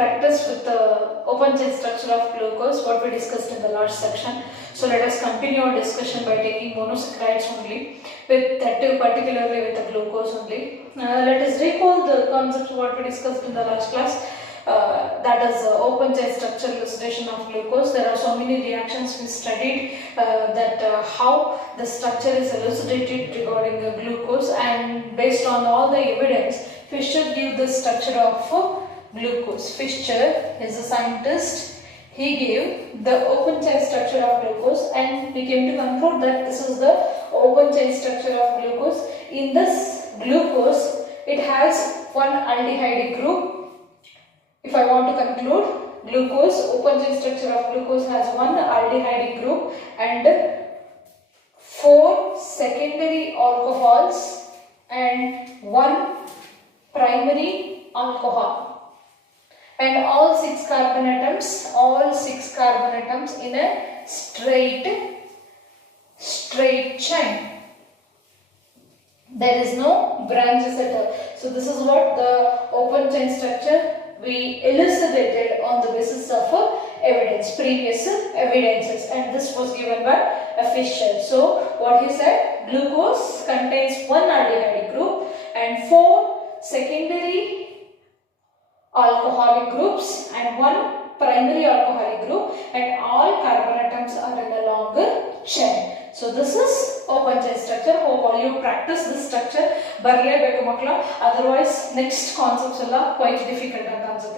practice with the open chain structure of glucose, what we discussed in the last section. So let us continue our discussion by taking monosaccharides only, with that too particularly with the glucose only. Let us recall the concept what we discussed in the last class. That is open chain structure elucidation of glucose. There are so many reactions we studied how the structure is elucidated regarding the glucose, and based on all the evidence, Fischer gave the structure of glucose. Fischer is a scientist. He gave the open chain structure of glucose, and we came to conclude that this is the open chain structure of glucose. In this glucose, it has one aldehyde group. If I want to conclude, glucose, open chain structure of glucose has one aldehyde group and 4 secondary alcohols and 1 primary alcohol, and all 6 carbon atoms in a straight chain. There is no branches at all. So this is what the open chain structure we elucidated on the basis of previous evidences, and this was given by Fischer. So what he said, glucose contains one aldehyde group and 4 secondary alcoholic groups and 1 primary alcoholic group, and all carbon atoms are in a longer chain. So this is open chain structure. Hope all you practice this structure. Otherwise next concepts are quite difficult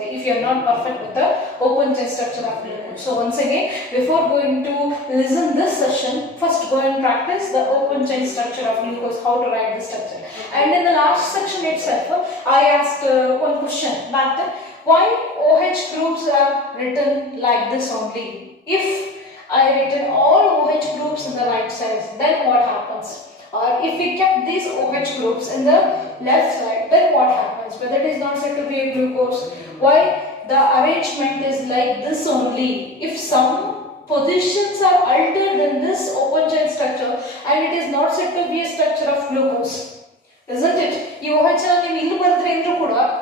if you are not perfect with the open chain structure of glucose. So once again, before going to listen this session, first go and practice the open chain structure of glucose, how to write the structure. And in the last section itself, I asked one question, that why OH groups are written like this only? If I written all OH groups in the right side, then what happens? Or if we kept these OH groups in the left side, then what happens? Whether it is not said to be a glucose, why the arrangement is like this only? If some positions are altered in this open chain structure, and it is not said to be a structure of glucose, isn't it? This OH structure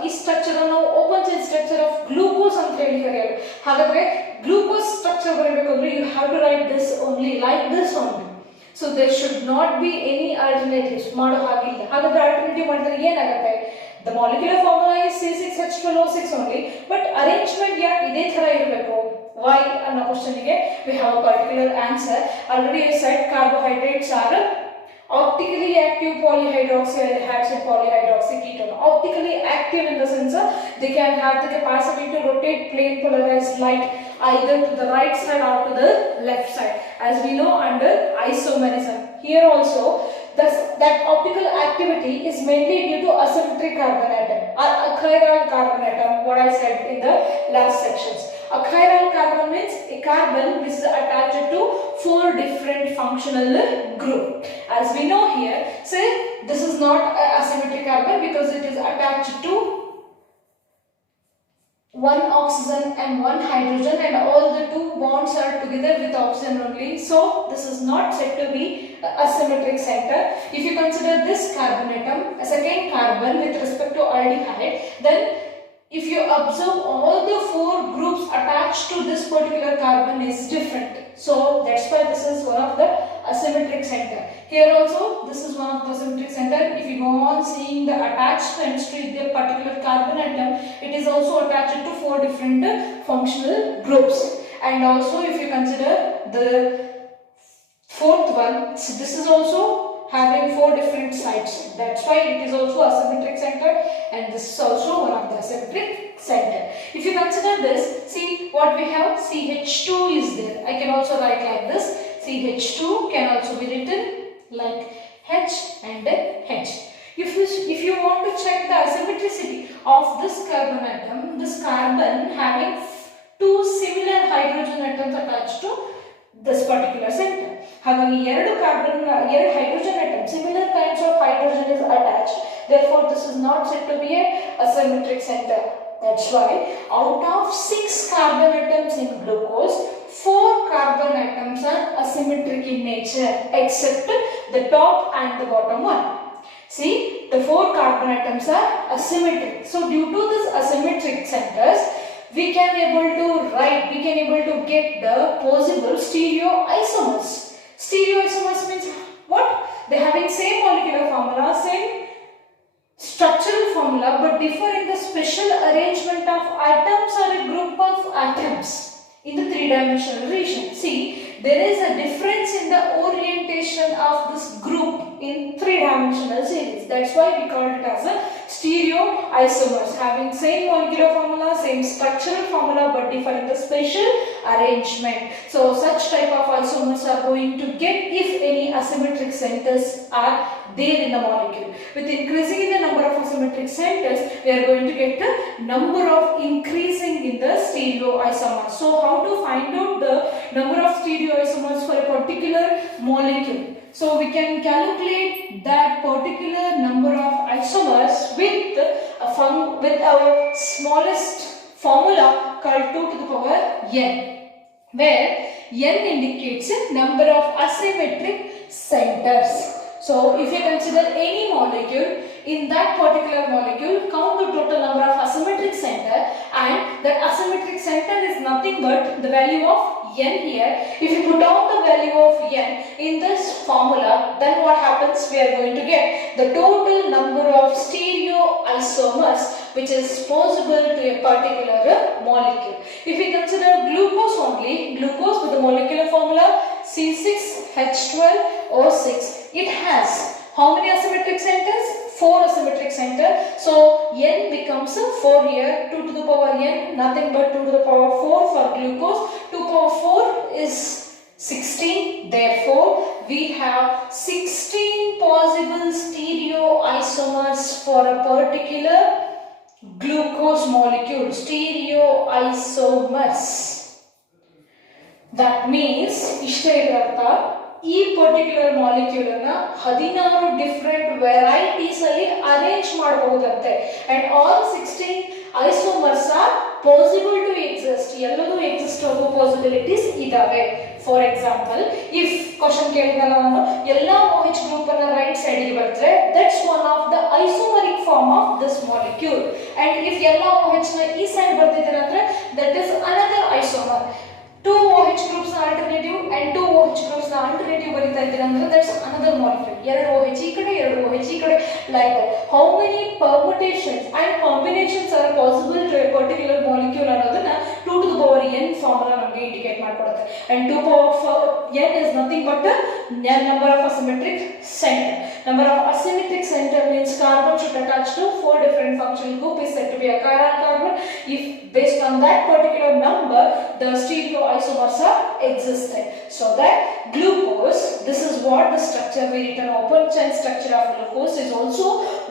is open chain structure of glucose. Glucose structure you have to write this only, like this only. So there should not be any alternatives. The molecular formula is C6H12O6 only, but arrangement why? We have a particular answer. Already I said carbohydrates are optically active polyhydroxyaldehydes and polyhydroxyketone. Optically active in the sense they can have the capacity to rotate plane polarized light either to the right side or to the left side, as we know under isomerism. Here also, that optical activity is mainly due to asymmetric carbon atom or achiral carbon atom, what I said in the last sections. Achiral carbon means a carbon which is attached to 4 different functional groups. As we know here, say this is not an asymmetric carbon because it is attached to 1 oxygen and 1 hydrogen, and all the 2 bonds are together with oxygen only. So this is not said to be a symmetric center. If you consider this carbon atom, a second carbon with respect to aldehyde, then if you observe all the 4 groups attached to this particular carbon is different. So that's why this is one of the asymmetric center. Here also this is one of the asymmetric center. If you go on seeing the attachments to the particular carbon atom, it is also attached to 4 different functional groups. And also if you consider the 4th one, so this is also having 4 different sides. That's why it is also asymmetric center, and this is also one of the asymmetric center. If you consider this, see what we have, CH2 is there. I can also write like this. CH2 can also be written like H and H. If you want to check the asymmetricity of this carbon atom, this carbon having 2 similar hydrogen atoms attached to this particular center. However, here hydrogen atoms, similar kinds of hydrogen is attached. Therefore, this is not said to be a asymmetric center. That's why out of 6 carbon atoms in glucose, 4 carbon atoms are asymmetric in nature, except the top and the bottom one. See, the 4 carbon atoms are asymmetric. So, due to this asymmetric centers, we can able to get the possible stereoisomers. Stereoisomers means what? They having same molecular formula, same structural formula, but differ in the special arrangement of atoms or a group of atoms in the three-dimensional region. See, there is a difference in the orientation of this group in three-dimensional series. That's why we call it as a stereoisomers, having same molecular formula, same structural formula, but differ in the spatial arrangement. So such type of isomers are going to get if any asymmetric centers are there in the molecule. With increasing in the number of asymmetric centers, we are going to get the number of increasing in the stereoisomers. So how to find out the number of stereoisomers for a particular molecule? So we can calculate that particular number of isomers with our smallest formula called 2 to the power n, where n indicates a number of asymmetric centers. So if you consider any molecule, in that particular molecule, count the total number of asymmetric center, and that asymmetric center is nothing but the value of n here. If you put down the value of n in this formula, then what happens? We are going to get the total number of stereoisomers which is possible to a particular molecule. If we consider glucose only, glucose with the molecular formula C6H12O6, it has how many asymmetric centers? 4 asymmetric centers. So n becomes 4 here. 2 to the power n, nothing but 2 to the power 4 for glucose. 2 power 4 is 16. Therefore, we have 16 possible stereoisomers for a particular glucose molecule. Stereoisomers. That means ಈ particular molecule ಅನ್ನ 16 different varieties ಅಲ್ಲಿ arrange ಮಾಡಬಹುದಂತೆ, and all 16 isomers are possible to exist. ಎಲ್ಲದೂ exist ಆಗೋ possibilities ಇದಾವೆ. For example, if question ಕೇಳಿದಲ್ಲ ನಾನು, ಎಲ್ಲ OH ಗ್ರೂಪ್ ಅನ್ನ ರೈಟ್ ಸೈಡ್ ಗೆ ಬರ್ತರೆ, that's one of the isomeric form of this molecule. And if ಎಲ್ಲ OH ನ ಈ ಸೈಡ್ ಬರ್ತಿದ್ದಾರೆ ಅಂದ್ರೆ that is another isomer. 2 OH groups na alternative and 2 OH groups na alternative barita idire andre that's another molecule. 2 OH ee kade 2 OH ee kade, like that. How many permutations and combinations are possible to a particular molecule annodana 2 to the power n formula namage indicate ಮಾಡಿಕೊಡುತ್ತೆ. And 2 power n is nothing but the number of asymmetric center. Number of asymmetric center means carbon should attach to 4 different functional group is said to be a chiral carbon. If based on that particular number, the stereoisomers are existed. So that glucose, this is what the structure we written, open chain structure of glucose is also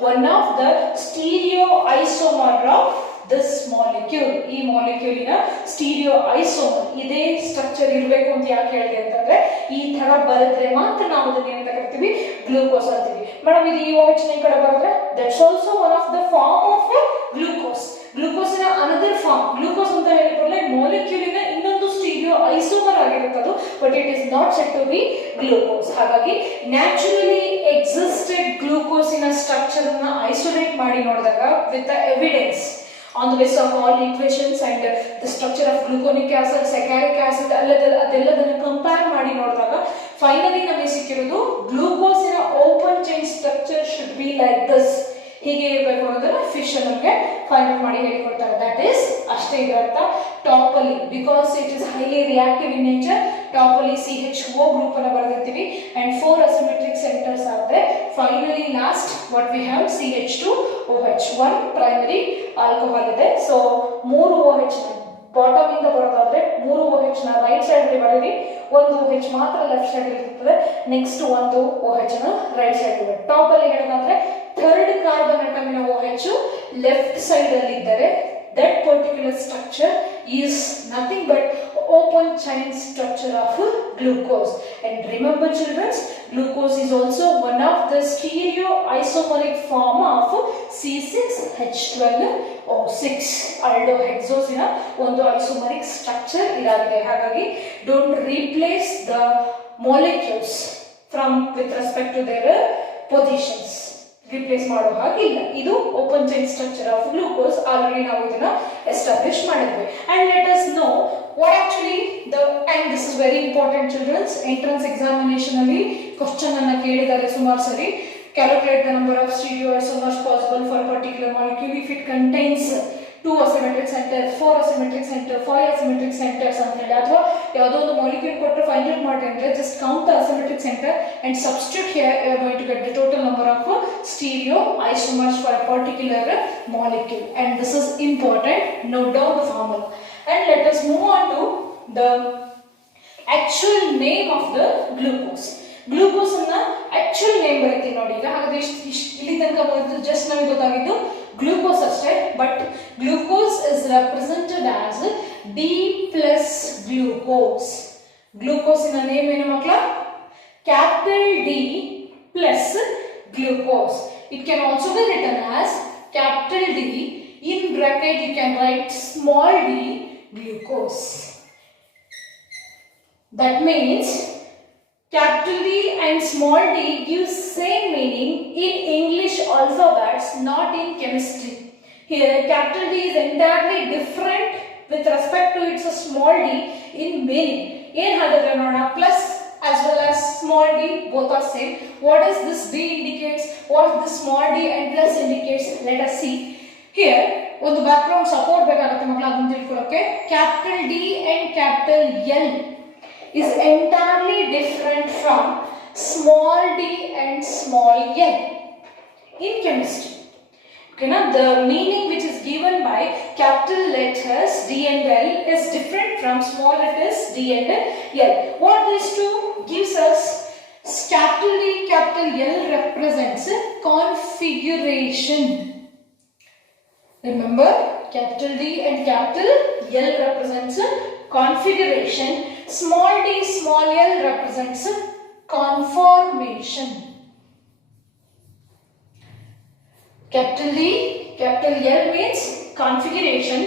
one of the stereoisomer of this molecule. ಈ ಮಾಲಿಕ್ಯೂಲಿನ ಸ್ಟೀರಿಯೋಐಸೋಮರ್ ಇದೇ ಸ್ಟ್ರಕ್ಚರ್ ಇರಬೇಕು ಅಂತ ಯಾಕೆ ಹೇಳಿದೆ ಅಂತಂದ್ರೆ, ಈ ತರ ಬರೆದ್ರೆ ಮಾತ್ರ ನಾವು ಅದನ್ನ ಏನಂತ ಕರಿತೀವಿ, ಗ್ಲೂಕೋಸ್ ಅಂತೀವಿ. ಮೇಡಮ್ ಇದು ಈ OH ನ ಕಡೆ ಬರೆದ್ರೆ that's also one of the form of glucose. ಗ್ಲೂಕೋಸಿನ ಅನದರ್ ಫಾರ್ಮ್. ಗ್ಲೂಕೋಸ್ ಅಂತ ಹೇಳಿದ್ರೆ ಮಾಲಿಕ್ಯೂಲಿನ ಇನ್ನೊಂದು ಸ್ಟೀರಿಯೋಐಸೋಮರ್ ಆಗಿರುತ್ತದು, but it is not said to be glucose. ಹಾಗಾಗಿ ನ್ಯಾಚುರಲಿ ಎಕ್ಸಿಸ್ಟೆಡ್ ಗ್ಲೂಕೋಸಿನ ಸ್ಟ್ರಕ್ಚರ್ ಅನ್ನ ಐಸೋಲೇಟ್ ಮಾಡಿ ನೋಡಿದಾಗ with the evidence on the basis of all equations and the structure of gluconic acid, saccharic acid ಅದೆಲ್ಲದನ್ನು ಕಂಪೇರ್ ಮಾಡಿ ನೋಡಿದಾಗ finally ನಮಗೆ ಸಿಕ್ಕಿರೋದು ಗ್ಲೂಕೋಸಿನ open chain structure should be like this. ಹೀಗೆ ಇರಬೇಕು ಅನ್ನೋದನ್ನ ಫಿಶ್ ನಮಗೆ ಫೈಂಡ್ ಮಾಡಿ ಹೇಳಿಕೊಡ್ತಾರೆ. ದಟ್ ಈಸ್ ಅಷ್ಟೇ ಇದರ ಅರ್ಥ. ಟಾಪ್ ಅಲ್ಲಿ because it is highly reactive in nature, top ಅಲ್ಲಿ CHO ಗ್ರೂಪ್ ಅನ್ನ ಬರೆದಿರ್ತೀವಿ ಅಂಡ್ 4 asymmetric centers are there. Finally last what we have CH2OH, one primary alcohol ಇದೆ. ಸೊ 3 OH ಬಾಟಮ್ ಇಂದ ಬರೋದಾದ್ರೆ 3 OH ನ ರೈಟ್ ಸೈಡ್ ಅಲ್ಲಿ ಬರೀರಿ, ಒಂದು OH ಮಾತ್ರ ಲೆಫ್ಟ್ ಸೈಡ್ ಇರ್ತದೆ, ನೆಕ್ಸ್ಟ್ ಒಂದು OH ನ ರೈಟ್ ಸೈಡ್ ಇದೆ. ಟಾಪ್ ಅಲ್ಲಿ ಹೇಳೋದಾದ್ರೆ ಥರ್ಡ್ ಕಾರ್ಬನ್ ಅಟಮಿನ OH ಲೆಫ್ಟ್ ಸೈಡ್ ಅಲ್ಲಿ ಇದ್ದರೆ that particular structure is nothing but open chain structure of glucose. And remember children, glucose is also one of the stereoisomeric form of C6H12O6 aldohexosina ಒಂದು isomeric structure ಇದಾಗಿದೆ. ಹಾಗಾಗಿ don't replace the molecules from with respect to their positions. Replace ಮಾಡೋ ಹಾಗಿಲ್ಲ. ಇದು open chain structure of glucose. Already ನಾವು ಇದನ್ನ ಎಸ್ಟಾಬ್ಲಿಷ್ ಮಾಡಿದ್ವಿ. And let us know what actually the, and this is very important children's, entrance examination ಅಲ್ಲಿ ಕ್ವೆಶ್ಚನ್ ಅನ್ನ ಕೇಳಿದ್ದಾರೆ ಸುಮಾರು ಸರಿ. Calculate the number of stereoisomers possible for a particular molecule if it contains 2 asymmetric centers, 4 asymmetric centers, 5 asymmetric centers ಅಂತ ಹೇಳಿ. ಅಥವಾ ಯಾವುದೋ ಒಂದು ಮಾಲಿಕ್ಯೂಲ್ ಕೊಟ್ಟರೆ ಫೈಂಡ್ ಔಟ್ ಮಾಡಿ ಅಂದ್ರೆ just count the asymmetric center and substitute here, you are going to get the total number of stereoisomers for a particular molecule. And this is important. Note down the formula. And let us move on to the actual name of the glucose. Glucose ಅನ್ನ actual name ಬರುತ್ತೆ ನೋಡಿ. ಈಗ ಹಾಗಾದ್ರೆ ಇಲ್ಲಿ ತನಕ ಬಂದಿದ್ದು just ನಮಗೆ ಗೊತ್ತಾಗಿದ್ದು ಗ್ಲೂಕೋಸ್ ಅಷ್ಟೇ. But glucose is represented as D plus glucose. ಗ್ಲೂಕೋಸಿನ ನೇಮ್ ಏನು ಮಕ್ಕಳ? capital D plus glucose. It can also be written as capital D in bracket you can write small d glucose. That means capital D and small d gives same meaning in English alphabets, not in chemistry. Here capital D is entirely different with respect to its small d in meaning. Yen hadadre noda plus as well as small d both are same. What does this d indicates? What this small d and plus indicates? Let us see. Here ಒಂದು background support ಬೇಕಾಗುತ್ತೆ ಮಕ್ಕಳ, ಅದನ್ನ ತಿಳ್ಕೊಳ್ಳೋಕೆ. Capital D and capital L is entirely different from small d and small l in chemistry. Okay, now the meaning which is given by capital letters D and L is different from small letters d and l. What these two gives us? Capital D, capital L represents configuration. Remember, capital D and capital L represents configuration. Small d, small l represents conformation. Capital D, capital L means configuration.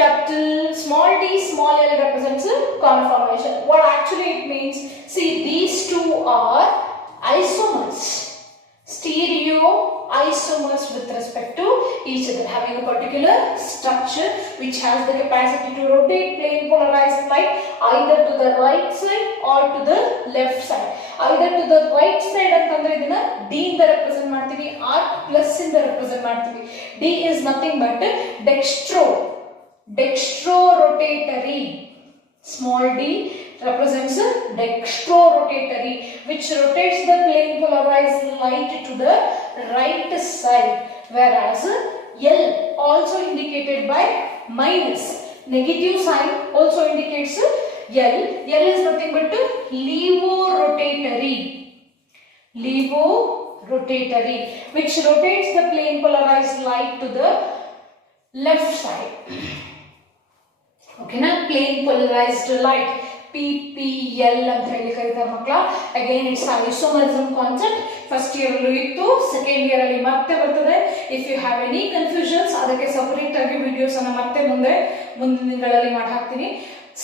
Capital small d, small l represents conformation. What actually it means? See, these two are isomers. Stereo isomers with respect to each other, having a particular structure which has the capacity to rotate plane polarized light either to the right side or to the left side. Either to the right side ಅಂತಂದ್ರೆ ಇದನ್ನ D ಇಂದ represent ಮಾಡ್ತೀವಿ, or plus ಇಂದ represent ಮಾಡ್ತೀವಿ. D is nothing but dextrorotatory. Small d represents dextrorotatory, which rotates the plane polarized light to the right side, whereas L also indicated by minus, negative sign also indicates L. L is nothing but levorotatory, which rotates the plane polarized light to the left side. Okay, now plane polarized light, PPL ಅಂತ ಹೇಳಿ ಕರೀತಾರೆ ಮಕ್ಕಳ. Again it's isomerism concept. First year ಅಲ್ಲೂ ಇತ್ತು, second year ಅಲ್ಲಿ ಮತ್ತೆ ಬರ್ತದೆ. If you have any confusions ಅದಕ್ಕೆ ಸಪರೇಟ್ ಆಗಿ ವಿಡಿಯೋಸ್ ಅನ್ನ ಮತ್ತೆ ಮುಂದಿನ ದಿನಗಳಲ್ಲಿ ಮಾಡಿ ಹಾಕ್ತೀನಿ.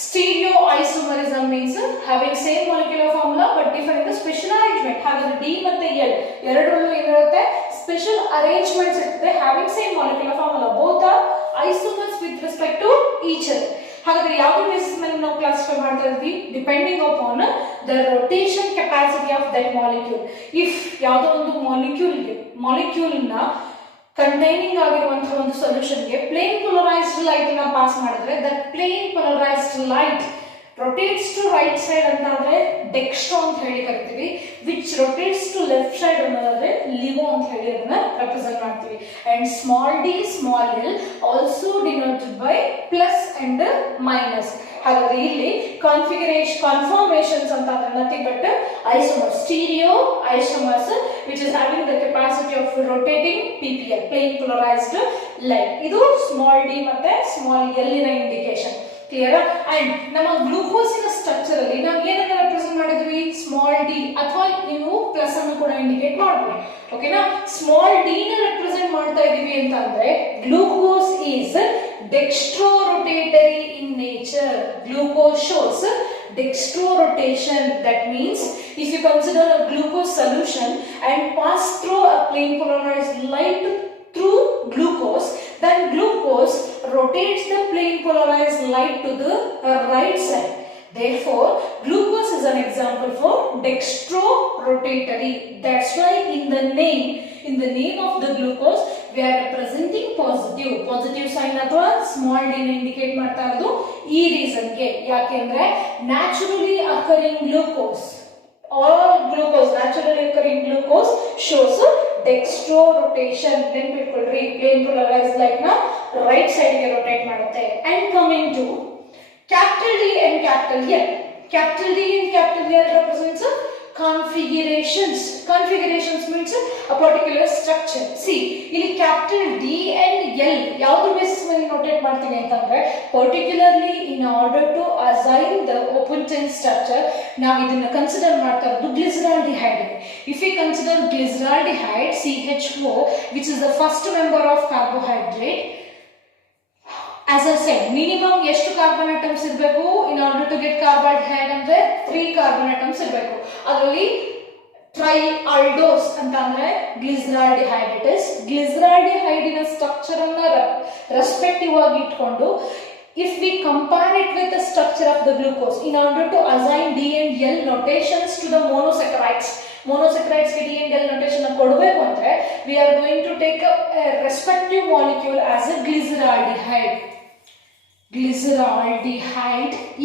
Stereo isomerism means having same molecular formula but different in the special arrangement. ಹಾಗಾದ್ರೆ D ಮತ್ತೆ L ಎರಡರಲ್ಲೂ ಏನಿರುತ್ತೆ? ಸ್ಪೆಷಲ್ ಅರೇಂಜ್ಮೆಂಟ್ಸ್ ಇರುತ್ತೆ. having same molecular formula, both are isomers with respect to each other. ಹಾಗಾದ್ರೆ ಯಾವ ಬೇಸಿಸ್ ಮೇಲೆ ನಾವು ಕ್ಲಾಸಿಫೈ ಮಾಡ್ತಾ ಇದ್ವಿ? Depending upon the rotation capacity of that molecule. If ಯಾವುದೋ ಒಂದು ಮಾಲಿಕ್ಯೂಲ್ನ ಕಂಟೈನಿಂಗ್ ಆಗಿರುವಂತಹ ಒಂದು ಸೊಲ್ಯೂಷನ್ಗೆ ಪ್ಲೇನ್ ಪೊಲರೈಸ್ಡ್ ಲೈಟ್ ಅನ್ನ ಪಾಸ್ ಮಾಡಿದ್ರೆ that plane polarised light rotates to right side ಅಂತಂದ್ರೆ ಡೆಕ್ಸ್ಟ್ರೋ ಅಂತ ಹೇಳಿ ಕರಿತೀವಿ, which rotates to left side ಅನ್ನೋದಾದ್ರೆ ಲಿವೋ ಅಂತ ಹೇಳಿ ಅದನ್ನ ರೆಪ್ರೆಸೆಂಟ್ ಮಾಡ್ತೀವಿ. And small d, small l also denoted by plus and minus. ಹಾಗಾದ್ರೆ ಇಲ್ಲಿ conformations ಅಂತ ಅಂದ್ರೆ nothing but isomers, stereo isomers which is having the capacity of rotating PPL, plane polarized light. ಇದು small d ಮತ್ತೆ small l ನ indication. Clear? And ನಮ್ಮ ಗ್ಲೂಕೋಸಿನ ಸ್ಟ್ರಕ್ಚರ್ ಅಲ್ಲಿ ನಾವು ಏನನ್ನ ರೆಪ್ರೆಸೆಂಟ್ ಮಾಡಿದ್ವಿ? ಸ್ಮಾಲ್ ಡಿ, ಅಥವಾ ನೀವು ಪ್ಲಸ್ ಅನ್ನು ಕೂಡ ಇಂಡಿಕೇಟ್ ಮಾಡಬಹುದು. ಓಕೆನಾ? ಸ್ಮಾಲ್ ಡಿ ನ ರೆಪ್ರೆಸೆಂಟ್ ಮಾಡ್ತಾ ಇದೀವಿ ಅಂತಂದ್ರೆ glucose is dextrorotatory in nature. Glucose shows dextrorotation. That means if you consider a glucose solution and pass through a plane polarized light through glucose, then glucose rotates the plane polarized light to the right side. Therefore, glucose is an example for dextrorotatory. That's why in the name of the glucose we are representing positive sign ಅಥವಾ small d indicate ಮಾಡ್ತಾ ಇರೋದು ಈ reason ಗೆ. ಯಾಕೆಂದ್ರೆ naturally occurring glucose, all glucose, naturally occurring glucose shows dextrorotation. ನೆನಪಿಟ್ಕೊಳ್ಳ್ರಿ, plane polarized light ನ right side ಗೆ rotate ಮಾಡುತ್ತೆ. And coming to capital D and capital L. Capital D and capital L represents configurations. Configurations means a particular structure. See, ಇಲ್ಲಿ capital D and L ಯಾವ್ದ್ರ ಬೇಸಿಸ್ ಮೇಲೆ ನೋಟೇಟ್ ಮಾಡ್ತೀನಿ ಅಂತಂದ್ರೆ, particularly in order to assign the open chain structure, ನಾವು ಇದನ್ನ ಕನ್ಸಿಡರ್ ಮಾಡ್ತಾ ಇರೋದು glyceraldehyde. If we consider glyceraldehyde Ch4, which is the first member of carbohydrate, as I said, minimum ಎಷ್ಟು ಕಾರ್ಬನ್ ಆಟಮ್ಸ್ ಇರಬೇಕು in order to get carbohydrate ಅಂದ್ರೆ 3 carbon atoms ಇರಬೇಕು. ಅದರಲ್ಲಿ ಟ್ರೈಅಲ್ಡೋಸ್ ಅಂತ ಅಂದ್ರೆ ಗ್ಲಿಸರಾಲ್ಡಿಹೈಡ್. ಇಟ್ ಇಸ್ ಗ್ಲಿಸರಾಲ್ಡಿಹೈಡ್ ನ ಸ್ಟ್ರಕ್ಚರ್ ಅನ್ನ ರೆಸ್ಪೆಕ್ಟಿವ್ ಆಗಿ ಇಟ್ಕೊಂಡು if we compare it with the structure of the glucose in order to assign D and L notations to the monosaccharides ಗೆ D and L notation ಕೊಡಬೇಕು ಅಂದ್ರೆ we are going to take a respective molecule as a glyceraldehyde.